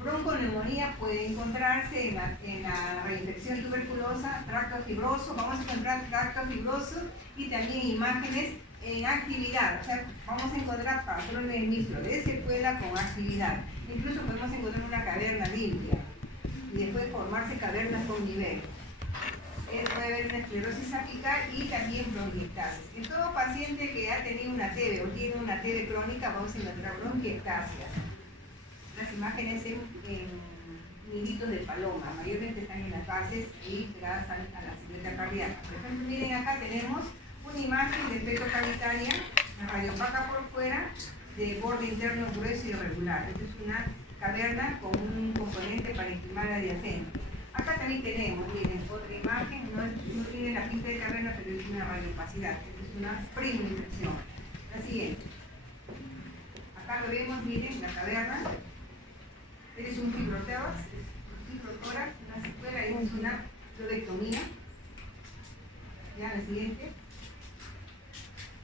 Bronconeumonía puede encontrarse en la reinfección tuberculosa, tracto fibroso. Vamos a encontrar tracto fibroso y también imágenes en actividad. O sea, vamos a encontrar patrones micro de secuela con actividad. Incluso podemos encontrar una caverna limpia y después formarse cavernas con nivel. Puede haber una esclerosis apical y también bronquiectasis. En todo paciente que ha tenido una TB o tiene una TB crónica, vamos a encontrar bronquiectasia. Las imágenes en niditos de paloma, mayormente están en las bases y pegadas a la silueta cardíaca. Por ejemplo, miren, acá tenemos una imagen de feto cavitaria, radiopaca por fuera, de borde interno grueso y irregular. Esta es una caverna con un componente parenquimal adyacente. Acá también tenemos, miren, otra imagen, no tiene la pinta de caverna, pero es una radiopacidad. Esta es una prima infección. La siguiente. Acá lo vemos, miren, la caverna. Este es un fibrotórax, una secuela, y es una lobectomía. Ya, la siguiente.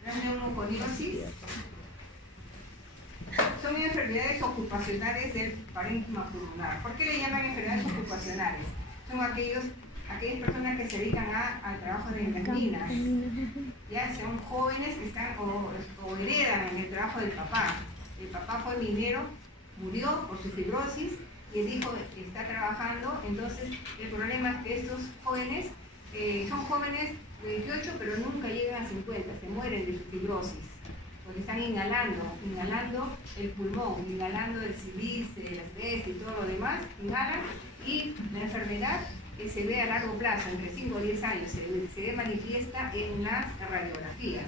La neumoconiosis. Son enfermedades ocupacionales del parénquima pulmonar. ¿Por qué le llaman enfermedades ocupacionales? Son aquellas personas que se dedican al trabajo de las minas. Ya son jóvenes que están o heredan en el trabajo del papá. El papá fue minero, murió por su fibrosis y el hijo está trabajando. Entonces el problema es que estos jóvenes son jóvenes de 28 pero nunca llegan a 50, se mueren de su fibrosis. Porque están inhalando el pulmón, inhalando el silice, el asbesto y todo lo demás, inhalan, y la enfermedad que se ve a largo plazo, entre 5 o 10 años, se ve manifiesta en las radiografías.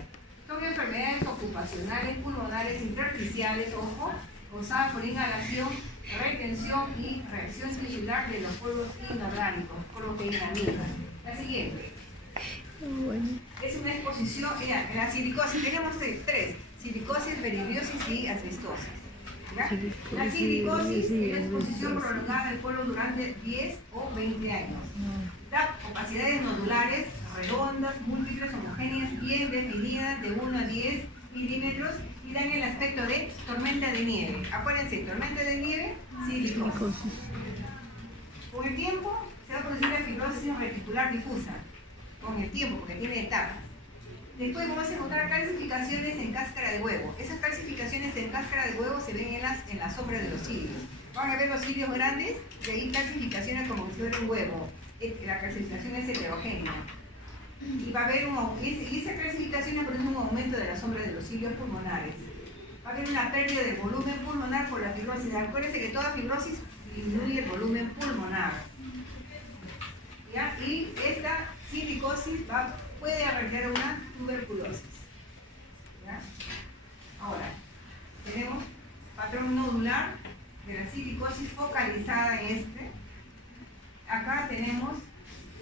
Son enfermedades ocupacionales, pulmonares, intersticiales, ojo, causadas por inhalación, retención y reacción celular de los polvos inorgánicos, polvos de dinamita. La siguiente. Es una exposición, mira, en la silicosis tenemos tres: silicosis, beriliosis y asbestosis. ¿Ya? La silicosis es la exposición prolongada del polvo durante 10 o 20 años. Da opacidades nodulares, redondas, múltiples, homogéneas, bien definidas, de 1 a 10 milímetros, y dan el aspecto de tormenta de nieve. Acuérdense, tormenta de nieve, silicosis. Con el tiempo se va a producir la fibrosis reticular difusa. Con el tiempo, porque tiene etapas. Después vamos a encontrar calcificaciones en cáscara de huevo. Esas calcificaciones en cáscara de huevo se ven en la sombra de los cilios. Van a ver los cilios grandes y ahí calcificaciones como si fuera un huevo. La calcificación es heterogénea. Y va a haber y esa calcificación produce un aumento de la sombra de los cilios pulmonares. Va a haber una pérdida de volumen pulmonar por la fibrosis. Acuérdense que toda fibrosis disminuye el volumen pulmonar. ¿Ya? Y esta silicosis puede arraigar una tuberculosis. ¿Ya? Ahora, tenemos patrón nodular de la silicosis focalizada en este. Acá tenemos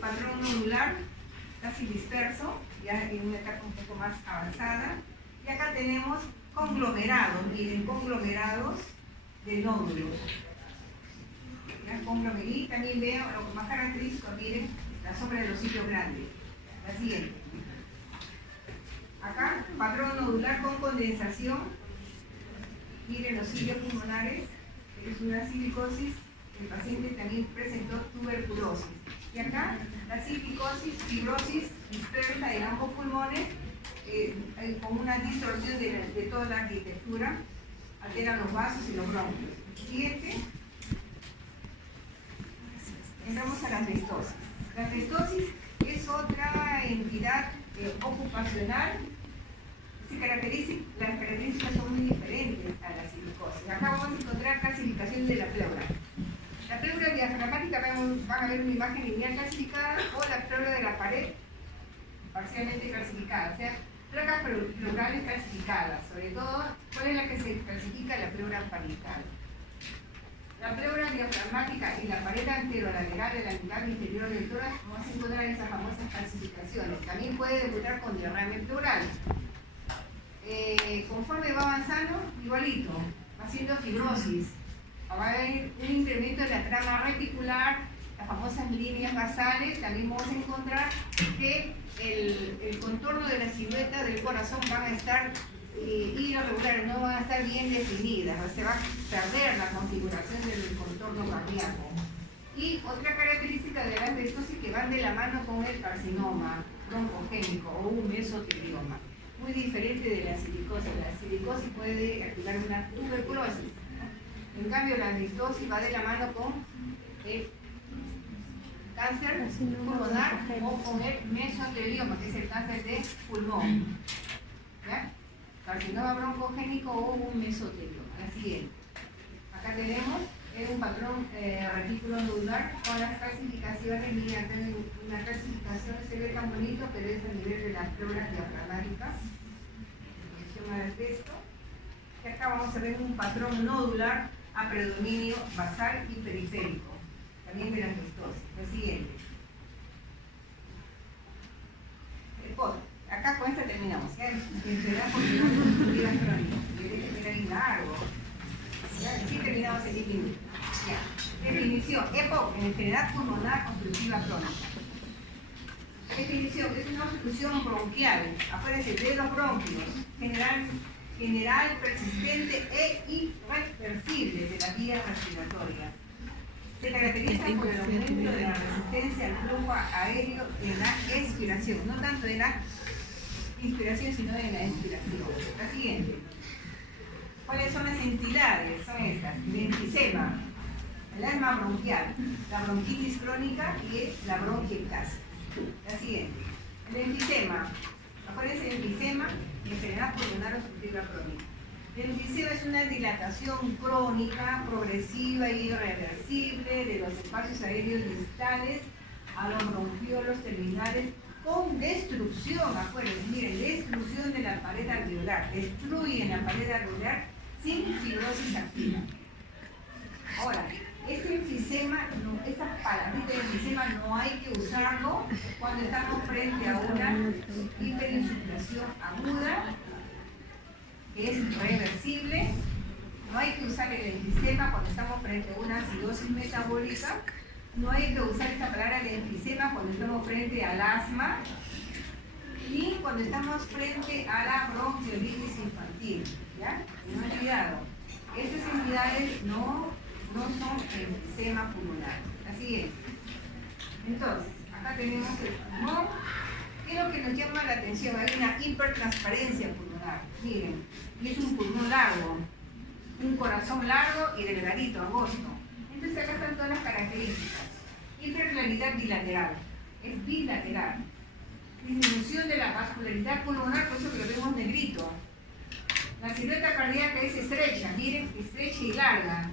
patrón nodular casi disperso, ya en una etapa un poco más avanzada. Y acá tenemos conglomerados, miren, conglomerados de nódulos. ¿ya? Póngame ahí, también veo lo más característico, miren, la sombra de los sitios grandes. La siguiente. Acá, patrón nodular con condensación. Miren los cilios pulmonares, es una silicosis. El paciente también presentó tuberculosis. Y acá, la silicosis, fibrosis dispersa en ambos pulmones, con una distorsión de toda la arquitectura, alteran los vasos y los bronquios. Siguiente. Entramos a la asbestosis. La asbestosis es otra entidad ocupacional. Las características son muy diferentes a la silicosis. Acá vamos a encontrar clasificación de la pleura. La pleura diafragmática, van a ver una imagen lineal clasificada, o la pleura de la pared parcialmente clasificada, o sea, placas pleurales clasificadas. Sobre todo, ¿cuál es la que se clasifica? La pleura parietral. La pleura diafragmática y la pared anterolateral de la mitad inferior del tórax, vamos a encontrar esas famosas clasificaciones. También puede debutar con derrame pleural. Conforme va avanzando, igualito, haciendo fibrosis. Va a haber un incremento de la trama reticular, las famosas líneas basales. También vamos a encontrar que el contorno de la silueta del corazón van a estar irregulares, no van a estar bien definidas, se va a perder la configuración del contorno cardíaco. Y otra característica de la asbestosis que van de la mano con el carcinoma broncogénico o un mesotelioma. Muy diferente de la silicosis. La silicosis puede activar una tuberculosis, ¿no? En cambio, la asbestosis va de la mano con el cáncer pulmonar o con el mesotelioma, que es el cáncer de pulmón. ¿Ya? Carcinoma broncogénico o un mesotelioma. La siguiente. Acá tenemos un patrón retículo nodular con las clasificaciones. Miren, acá una clasificación se ve tan bonito, pero es a nivel de las pleuras diafragmáticas. Posición al texto. Y acá vamos a ver un patrón nodular a predominio basal y periférico, también de la asbestosis. La siguiente. Acá con esta terminamos. ¿Ya? Enfermedad pulmonar obstructiva crónica. Tiene que ser largo. ¿Ya? Así terminamos en 10 minutos. Ya. Definición. EPOC, enfermedad pulmonar obstructiva crónica. Definición. Es una obstrucción bronquial. Acuérdense de los bronquios. General, persistente e irreversible de la vía respiratoria. Se caracteriza por el aumento de la resistencia al flujo aéreo en la expiración, no tanto en la inspiración, sino en la expiración. La siguiente. ¿Cuáles son las entidades? Son estas: el enfisema, el asma bronquial, la bronquitis crónica y la bronquiectasis. La siguiente. El enfisema. Acuérdense, el enfisema, enfermedad pulmonar obstructiva crónica. El enfisema es una dilatación crónica, progresiva e irreversible de los espacios aéreos distales a los bronquiolos terminales con destrucción, acuérdense, miren, destrucción de la pared alveolar, destruyen la pared alveolar sin fibrosis activa. Ahora, este enfisema, esta palabrita de enfisema no hay que usarlo cuando estamos frente a una hiperinsuflación aguda, que es reversible. No hay que usar el enfisema cuando estamos frente a una acidosis metabólica. No hay que usar esta palabra de enfisema cuando estamos frente al asma, ni cuando estamos frente a la bronquiolitis infantil. ¿Ya? No he olvidado. Estas entidades no son enfisema pulmonar. Así es. Entonces, acá tenemos el pulmón. ¿Qué es lo que nos llama la atención? Hay una hipertransparencia pulmonar. Miren, y es un pulmón largo, un corazón largo y delgadito, angosto. Entonces acá están todas las características. Hiperclaridad bilateral, es bilateral. Disminución de la vascularidad pulmonar, por eso que lo vemos negrito. La silueta cardíaca es estrecha, miren, estrecha y larga.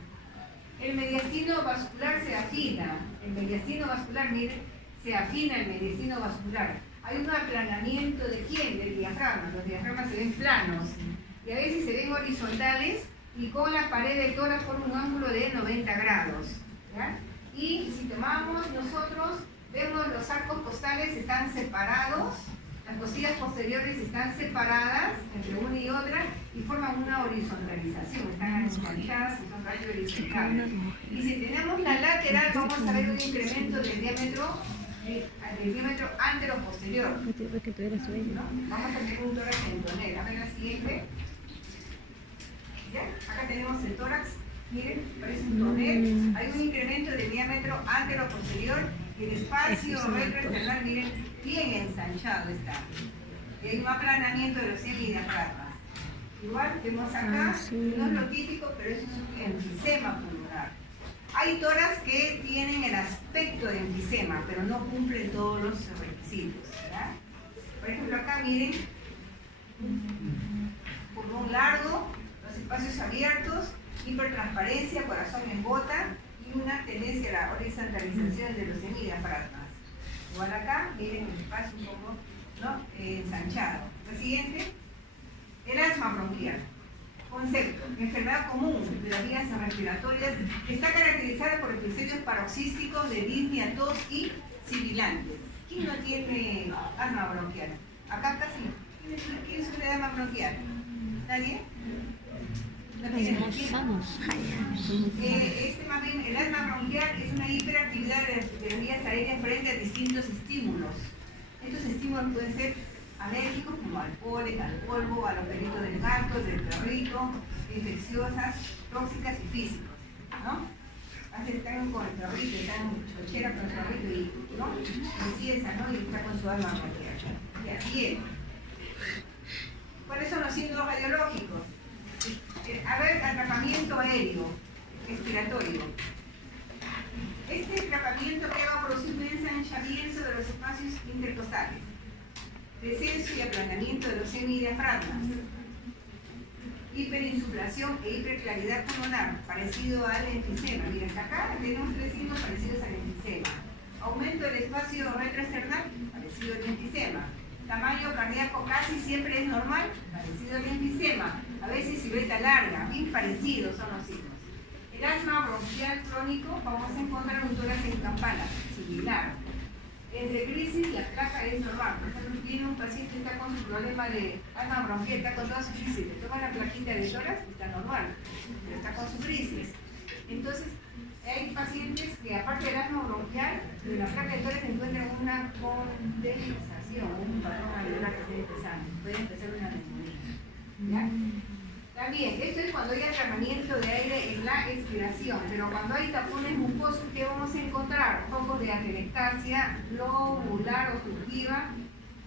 El mediastino vascular se afina. El mediastino vascular, miren, se afina el mediastino vascular. Hay un aplanamiento de quién? Del diafragma. Los diafragmas se ven planos y a veces se ven horizontales y con la pared del tórax por un ángulo de 90 grados. ¿Ya? Y si tomamos nosotros, vemos los arcos costales están separados, las costillas posteriores están separadas entre una y otra y forman una horizontalización, están enganchadas y son rayos horizontales. Y si tenemos la lateral, vamos a ver un incremento del diámetro antero-posterior. ¿No? Vamos a tener un tórax en tonel. A ver la siguiente. ¿Ya? Acá tenemos el tórax. Miren, parece un tonel. Hay un incremento del diámetro antero-posterior y el espacio retroesternal, miren, bien ensanchado está. Y hay un aplanamiento de los semidiafragmas. Igual vemos acá, no es lo típico, pero eso es un enfisema pulmonar. Hay tórax que tienen el aspecto de enfisema, pero no cumplen todos los requisitos, ¿verdad? Por ejemplo, acá miren, pulmón largo, los espacios abiertos, hipertransparencia, corazón en bota y una tendencia a la horizontalización de los semidiafragmas. Igual acá, miren el espacio un poco, ¿no? Ensanchado. La siguiente, el asma bronquial. Concepto, enfermedad común de las vías respiratorias, está caracterizada por episodios paroxísticos de disnea, tos y sibilantes. ¿Quién no tiene asma bronquial? Acá casi no. ¿Quién sufre de asma bronquial? ¿Nadie? ¿No tiene? Más bien, el asma bronquial es una hiperactividad de las vías aéreas frente a distintos estímulos. Estos estímulos pueden ser alérgicos como al polen, al polvo, a los pelitos del gato, del perrito, infecciosas, tóxicas y físicos, ¿no? A veces están con el perrito, están en cochera con el perrito y, ¿no? Empieza, ¿no? Y está con su alma bronquial. Ya, bien. ¿Cuáles son los síndromes radiológicos? A ver, atrapamiento aéreo, respiratorio. Este atrapamiento que va a producir un ensanchamiento de los espacios intercostales, descenso y aplanamiento de los semidiafragmas, hiperinsuflación e hiperclaridad pulmonar, parecido al enfisema. Miren, acá tenemos tres signos parecidos al enfisema. Aumento del espacio retroesternal, parecido al enfisema. Tamaño cardíaco casi siempre es normal, parecido al enfisema. A veces silueta larga, bien parecidos son los signos. El asma bronquial crónico, vamos a encontrar un tórax en campana, similar. Entre crisis la placa es normal. Por ejemplo, viene un paciente que está con su problema de asma bronquial, está con toda su crisis, le toma la plaquita de tórax, está normal, pero está con su crisis. Entonces, hay pacientes que aparte del asma bronquial, de la placa de tórax encuentran una condensación, un patrón alveolar que está empezando, puede empezar una neumonía. ¿Ya? También, esto es cuando hay atrapamiento de aire en la expiración, pero cuando hay tapones mucosos, ¿qué vamos a encontrar? Focos de atelectasia lobular obstructiva,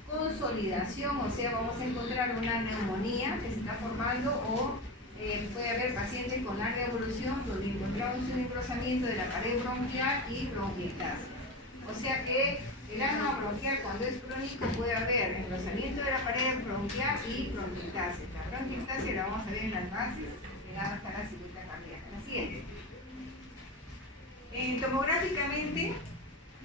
consolidación, o sea, vamos a encontrar una neumonía que se está formando o puede haber pacientes con larga evolución donde encontramos un engrosamiento de la pared bronquial y bronquiectasia. O sea que el asma bronquial cuando es crónico puede haber engrosamiento de la pared bronquial y bronquiectasia. La bronquiectasia la vamos a ver en las bases, pegada hasta la silueta cardíaca. La siguiente. Tomográficamente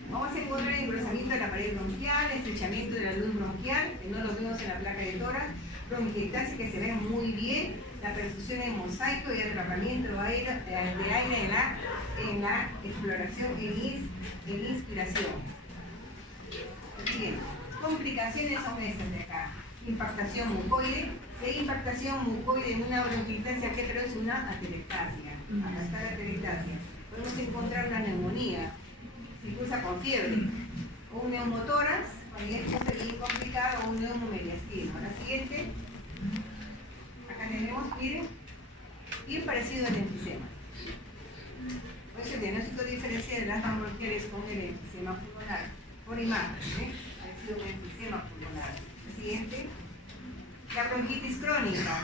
vamos a encontrar engrosamiento de la pared bronquial, estrechamiento de la luz bronquial, que no lo vemos en la placa de tórax, bronquiectasia que se ve muy bien, la perfusión en mosaico y atrapamiento de aire en la exploración en inspiración. Bien. Complicaciones son estas de acá. Impactación mucoide. Si hay impactación mucoide en una bronquiectasia, ¿qué produce? Una atelectasia. Acá está la atelectasia. Podemos encontrar una neumonía, si cursa con fiebre, o un neumotórax, cuando ya es bien complicado, o un neumomediastino. La siguiente, acá tenemos, miren, bien parecido al enfisema. Por eso el diagnóstico diferencia de las bronquiales con el enfisema pulmonar. Por imagen, parecido a un enfisema pulmonar. La siguiente, la bronquitis crónica.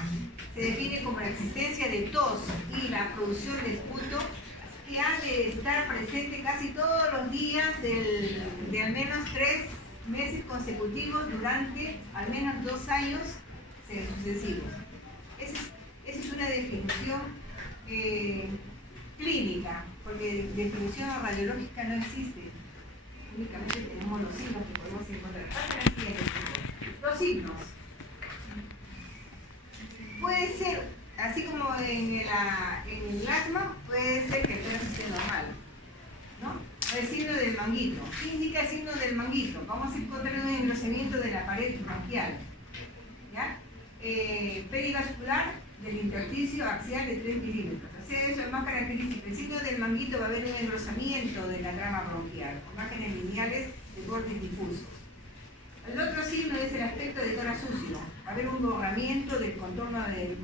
Se define como la existencia de tos y la producción de esputo que ha de estar presente casi todos los días de al menos 3 meses consecutivos durante al menos 2 años sucesivos. Esa es una definición clínica, porque definición radiológica no existe. Únicamente tenemos los signos que podemos encontrar. Los signos. Puede ser, así como en el asma, puede ser que el tórax esté normal, ¿no? El signo del manguito. ¿Qué indica el signo del manguito? Vamos a encontrar un engrosamiento de la pared bronquial, ¿ya? Perivascular del intersticio axial de 3 milímetros. O sea, eso es más característico. El signo del manguito va a haber un engrosamiento de la trama bronquial, con márgenes lineales de bordes difusos. El otro signo es el aspecto de tórax úcido. Va a haber un borramiento del contorno, del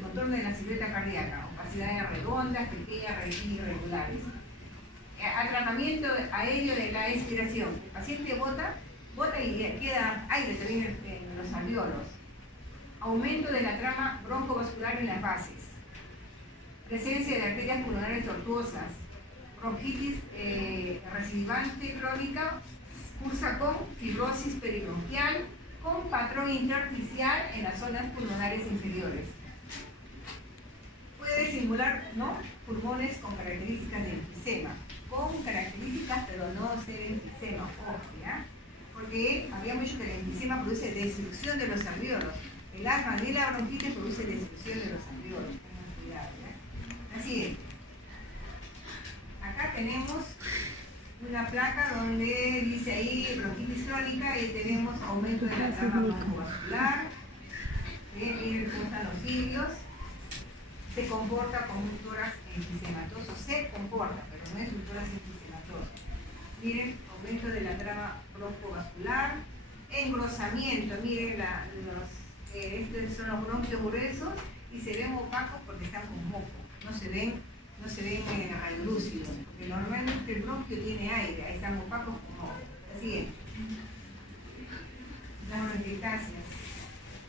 contorno de la silueta cardíaca, opacidades redondas, pequeñas, raíces irregulares. Agravamiento aéreo de la expiración. El paciente bota y queda aire también en los alvéolos. Aumento de la trama broncovascular en las bases. Presencia de arterias pulmonares tortuosas. Bronquitis recidivante crónica, cursa con fibrosis peribronquial, con patrón intersticial en las zonas pulmonares inferiores. Puede simular, ¿no?, pulmones con características de enfisema, con características pero no ser enfisema, ojo, ¿ya? Porque habíamos dicho que el enfisema produce destrucción de los alvéolos. El asma de la bronquitis produce destrucción de los alvéolos. Tengan cuidado, ¿ya? Así es. Acá tenemos una placa donde dice ahí bronquitis crónica y tenemos aumento de la trama broncovascular. Miren cómo están los cilios. Se comporta como un tórax enfisematoso. Se comporta, pero no es un tórax enfisematoso. Miren, aumento de la trama broncovascular. Engrosamiento, miren estos son los bronquios gruesos y se ven opacos porque están con moco. No se ven radiolúcidos, porque normalmente el bronquio tiene aire, ahí están opacos con moco. Así es. Las bronquiectasias.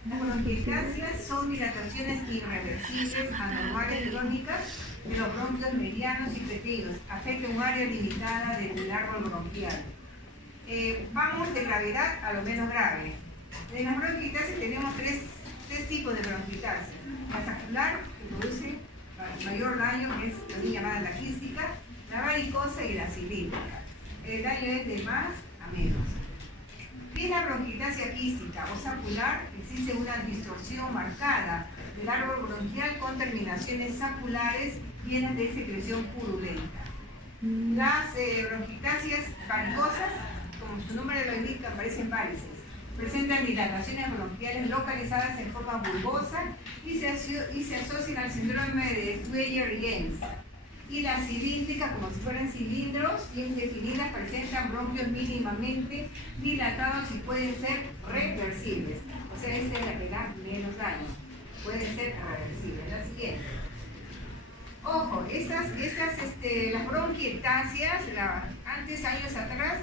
Las bronquiectasias son dilataciones irreversibles, anormales, crónicas de los bronquios medianos y pequeños. Afecta un área limitada del árbol bronquial. Vamos de gravedad a lo menos grave. En las bronquiectasias tenemos tres tipos de bronquiectasias. La saccular, que produce mayor daño, que es la llamada la quística, la varicosa y la cilíndrica. El daño es de más a menos. ¿Qué es la bronquiectasia quística o saccular? Existe una distorsión marcada del árbol bronquial con terminaciones saculares llenas de secreción purulenta. Las bronquiectasias varicosas, como su nombre lo indica, parecen varices. Presentan dilataciones bronquiales localizadas en forma bulbosa y se asocian al síndrome de Weyer-James. Y las cilíndricas, como si fueran cilindros bien definidas, presentan bronquios mínimamente dilatados y pueden ser reversibles. O sea, esta es la que da menos daño. Pueden ser reversibles. La siguiente. Ojo, las bronquiectasias, antes, años atrás,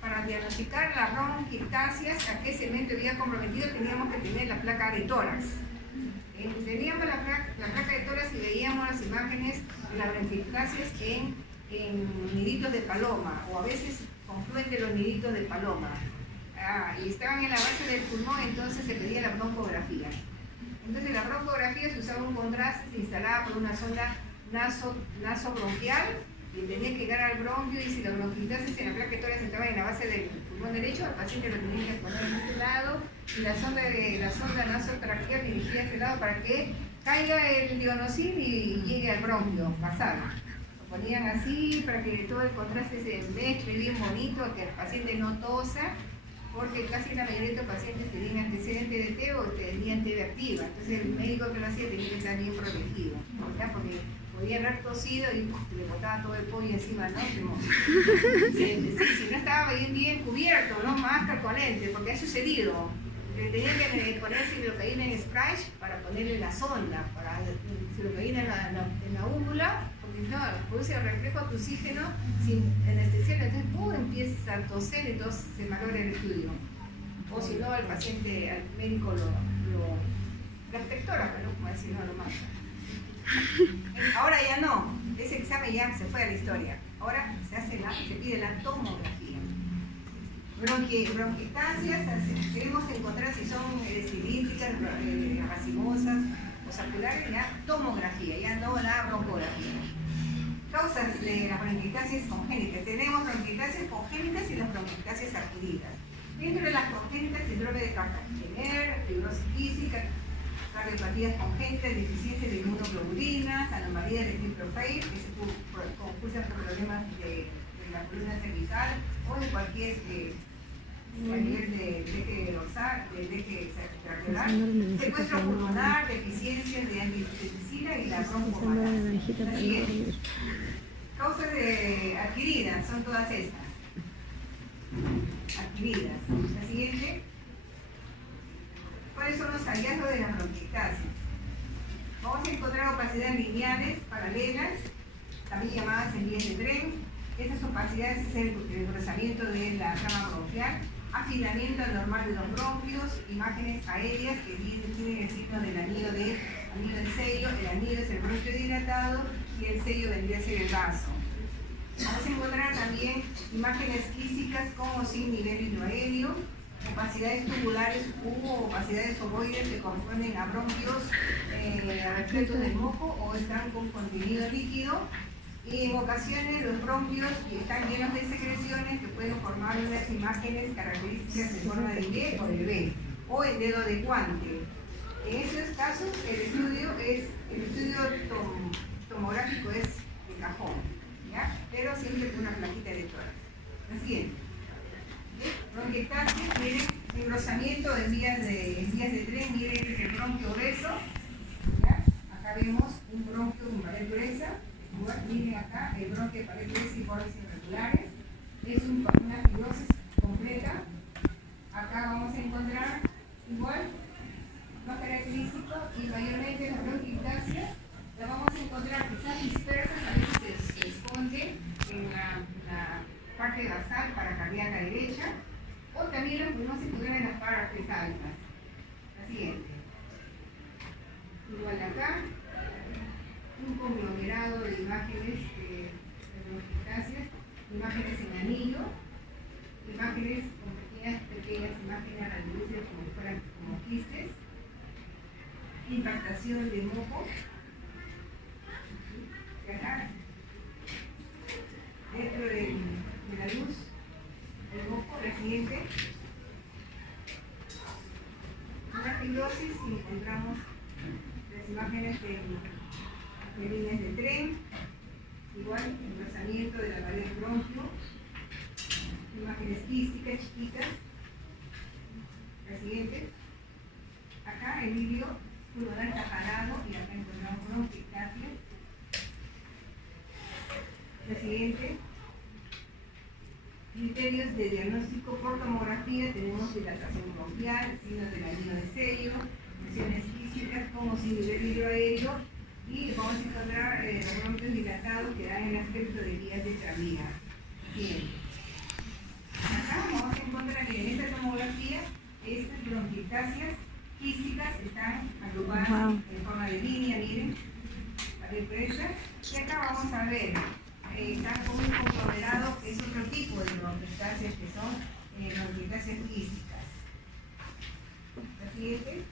para diagnosticar las bronquiectasias, a qué segmento había comprometido, teníamos que tener la placa de tórax. Teníamos la placa de tórax y veíamos las imágenes de las bronquiectasias en niditos de paloma, o a veces confluyen de los niditos de paloma. Y estaban en la base del pulmón, entonces se pedía la broncografía. Entonces la broncografía se usaba un contraste, se instalaba por una sonda nasobronquial y tenía que llegar al bronquio, y si la bronquiectasis en la placa de tórax estaba en la base del pulmón derecho, al paciente lo tenía que poner en este lado y la sonda nasotraqueal dirigida a este lado para que caiga el dionosil y llegue al bronquio basal. Lo ponían así para que todo el contraste se mezcle bien bonito, que el paciente no tosa, porque casi la mayoría de los pacientes tenían antecedente de TB o tenían TB activa. Entonces el médico que lo hacía tenía que estar bien protegido, ¿verdad? Porque podía haber tosido y le botaba todo el pollo encima, ¿no? Si no estaba bien cubierto, ¿no? Máscara con lente, porque ha sucedido. Le tenían que poner silocaína en spray para ponerle la sonda, para silocaína en la úvula, porque no, produce el reflejo de oxígeno sin anestesia, entonces empieza a toser y entonces se malogra el estudio. O si no, al paciente, al médico la inspectora, pero como decir, no lo mata. Ahora ya no, ese examen ya se fue a la historia. Ahora se pide la tomografía. Bronquiectasias, queremos encontrar si son cilíndricas, racimosas o saculares, ya tomografía, ya no la broncografía. Causas de las bronquiectasias congénitas. Tenemos bronquiectasias congénitas y las bronquiectasias adquiridas. Dentro de las congénitas, síndrome de Carter-Jenner, fibrosis quística, cardiopatías congénitas, deficiencia de inmunoglobulinas, anomalías de Klippel-Feil, que se concursan por problemas de la columna cervical o de cualquier a nivel del eje dorsal, del eje traqueolar, secuestro pulmonar, deficiencias de angiotensina y la broncopatia. Causas adquiridas son todas estas. Adquiridas. La siguiente. ¿Cuáles son los hallazgos de las bronquiectasias? Vamos a encontrar opacidades lineales, paralelas, también llamadas en vías de tren. Estas opacidades es el engrosamiento de la rama bronquial, afinamiento anormal de los bronquios, imágenes aéreas que tienen el signo del anillo del sello. El anillo es el bronquio dilatado y el sello vendría a ser el vaso. Vamos a encontrar también imágenes físicas como sin nivel hidroaéreo, opacidades tubulares u opacidades ovoides que corresponden a bronquios repletos del moco o están con contenido líquido. Y en ocasiones los bronquios están llenos de secreciones que pueden formar unas imágenes características en forma de Y o de B, o el dedo de guante. En esos casos el estudio tomográfico es de cajón, ¿ya? Pero siempre con una plaquita de tórax. La siguiente. Bronquiectasis, miren, engrosamiento de vías de tren, miren que es el bronquio grueso, ¿ya? Acá vemos un bronquio con pared gruesa. Igual, miren acá, el bronquio de pared gruesa y bordes irregulares. Es una fibrosis completa. Acá vamos a encontrar igual más característico y mayormente las bronquiectasias las vamos a encontrar quizás dispersas, a veces se esconde en la parte basal paracardíaca derecha, o también las podemos encontrar en las partes altas. La siguiente. Igual acá, un conglomerado de imágenes de bronquiectasias, imágenes en anillo, imágenes con pequeñas imágenes reducidas como si fueran como quistes, impactación de moco, y acá, dentro de la luz, el moco. La siguiente, una fibrosis y encontramos las imágenes de líneas de tren, igual engrosamiento de la pared bronquio, imágenes quísticas chiquitas. La siguiente, acá el vídeo pulmonar taparado y acá encontramos bronquiectasia. La siguiente, criterios de diagnóstico por tomografía, tenemos dilatación bronquial, signos del anillo de sello, lesiones físicas como sin nivel hidroaéreo y vamos a encontrar los bronquios dilatados que dan el aspecto de vías de tramía. Bien. Acá vamos a encontrar que en esta tomografía estas bronquiectasias quísticas están agrupadas en forma de línea, miren, pared gruesa. Y acá vamos a ver, están con un conglomerado que es otro tipo de bronquiectasias que son bronquiectasias quísticas. La siguiente.